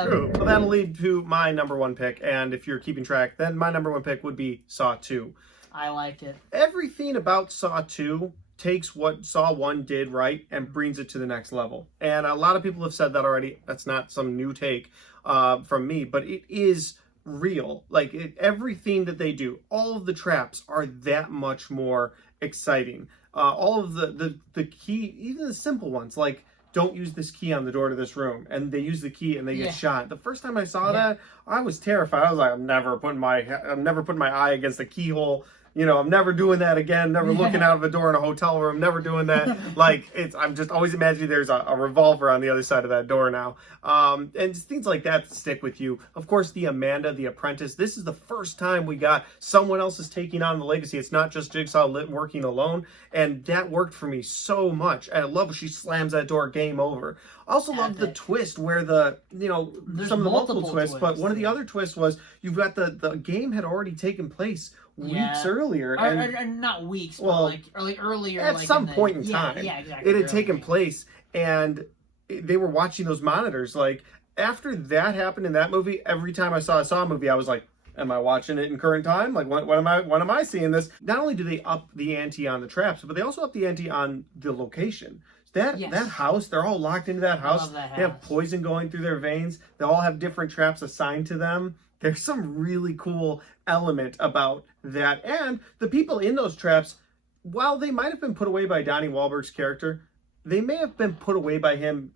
true. Well, that'll lead to my number 1 pick. And if you're keeping track, then my number 1 pick would be Saw 2. I like it. Everything about Saw 2 takes what Saw 1 did right and brings it to the next level. And a lot of people have said that already. That's not some new take from me, but it is real. Like, everything that they do, all of the traps are that much more exciting. All of the key, even the simple ones, like don't use this key on the door to this room, and they use the key and they get shot. The first time I saw that, I was terrified. I was like, I'm never putting my eye against a keyhole. You know, I'm never doing that again. Never looking out of a door in a hotel room. Never doing that. Like, I'm just always imagining there's a revolver on the other side of that door now. And things like that stick with you. Of course, the Amanda, the apprentice. This is the first time we got someone else is taking on the legacy. It's not just Jigsaw working alone. And that worked for me so much. And I love when she slams that door, game over. I also love the twist where there's some of the multiple twists, but one of the other twists was you've got the game had already taken place weeks earlier. Or not weeks, but like earlier. At some point in time. Yeah, exactly. It had taken place, and they were watching those monitors. Like, after that happened in that movie, every time I saw a Saw movie, I was like, am I watching it in current time? Like, when am I seeing this? Not only do they up the ante on the traps, but they also up the ante on the location. That house, they're all locked into that house. They have poison going through their veins. They all have different traps assigned to them. There's some really cool element about that. And the people in those traps, while they might have been put away by Donnie Wahlberg's character, they may have been put away by him,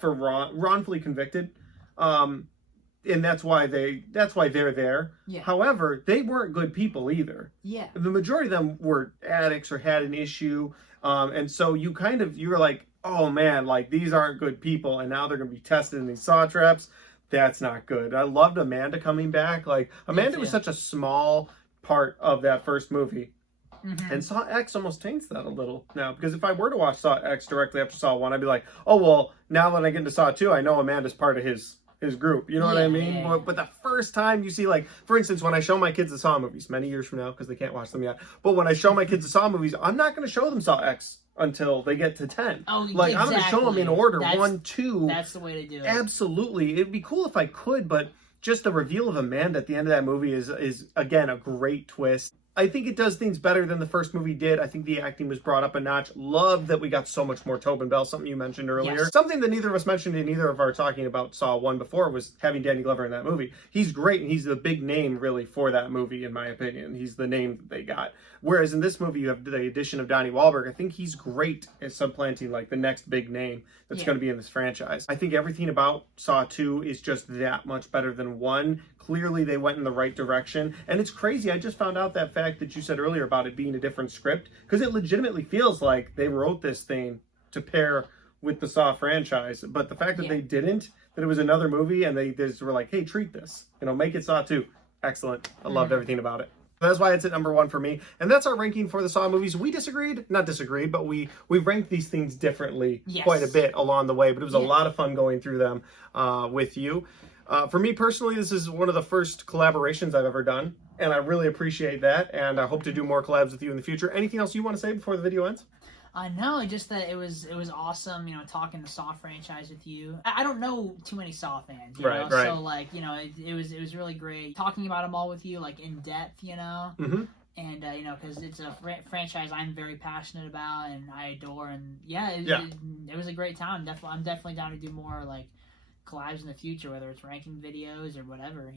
for wrongfully convicted. And that's why they're there. Yeah. However, they weren't good people either. Yeah. The majority of them were addicts or had an issue. And so you were like, oh man, like these aren't good people. And now they're going to be tested in these Saw traps. That's not good. I loved Amanda coming back. Like, Amanda was such a small part of that first movie. Mm-hmm. And Saw X almost taints that a little now. Because if I were to watch Saw X directly after Saw 1, I'd be like, oh, well, now that I get into Saw 2, I know Amanda's part of his group. You know what I mean? Yeah. But the first time you see, like, for instance, when I show my kids the Saw movies, many years from now, because they can't watch them yet, but when I show my kids the Saw movies, I'm not going to show them Saw X until they get to 10. Oh, like, exactly. I'm going to show them in order, 1, 2. That's the way to do it. Absolutely. It'd be cool if I could, but just the reveal of Amanda at the end of that movie is again, a great twist. I think it does things better than the first movie did. I think the acting was brought up a notch. Love that we got so much more Tobin Bell, something you mentioned earlier. Yes. Something that neither of us mentioned in either of our talking about Saw 1 before was having Danny Glover in that movie. He's great, and he's the big name, really, for that movie, in my opinion. He's the name that they got. Whereas in this movie, you have the addition of Donnie Wahlberg. I think he's great at supplanting, like, the next big name that's going to be in this franchise. I think everything about Saw 2 is just that much better than 1. Clearly, they went in the right direction. And it's crazy. I just found out that fact that you said earlier about it being a different script, because it legitimately feels like they wrote this thing to pair with the Saw franchise. But the fact that they didn't, that it was another movie, and they just were like, hey, treat this. Make it Saw 2. Excellent. I loved everything about it. That's why it's at number 1 for me. And that's our ranking for the Saw movies. We not disagreed, but we ranked these things differently quite a bit along the way. But it was a lot of fun going through them with you. For me personally, this is one of the first collaborations I've ever done, and I really appreciate that, and I hope to do more collabs with you in the future. Anything else you want to say before the video ends? No, just that it was awesome, talking the Saw franchise with you. I don't know too many Saw fans, you know? So, like, it was really great talking about them all with you, like, in depth, Mm-hmm. And, because it's a franchise I'm very passionate about and I adore, and, it was a great time. I'm definitely down to do more, like, collabs in the future, whether it's ranking videos or whatever,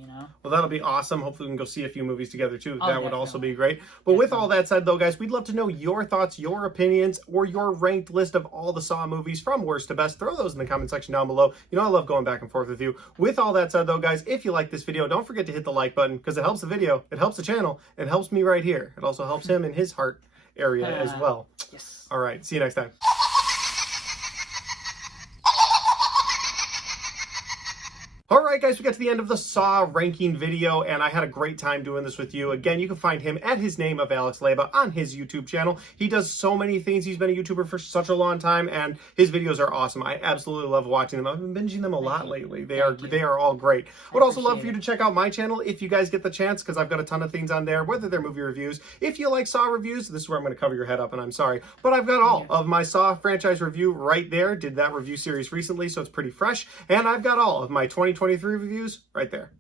Well, that'll be awesome. Hopefully we can go see a few movies together too. That would also be great. But with all that said though, guys, we'd love to know your thoughts, your opinions, or your ranked list of all the Saw movies from worst to best. Throw those in the comment section down below. I love going back and forth with you. With all that said though, guys, if you like this video, don't forget to hit the like button, because it helps the video, it helps the channel, it helps me right here. It also helps him in his heart area as well. Yes. All right. See you next time. Alright guys, we got to the end of the Saw ranking video, and I had a great time doing this with you. Again, you can find him at his name of Alex Leyba on his YouTube channel. He does so many things. He's been a YouTuber for such a long time, and his videos are awesome. I absolutely love watching them. I've been binging them a lot lately. They are all great. I would also love for you to check out my channel if you guys get the chance, because I've got a ton of things on there, whether they're movie reviews. If you like Saw reviews, this is where I'm going to cover your head up, and I'm sorry, but I've got all of my Saw franchise review right there. Did that review series recently, so it's pretty fresh, and I've got all of my 2023 reviews right there.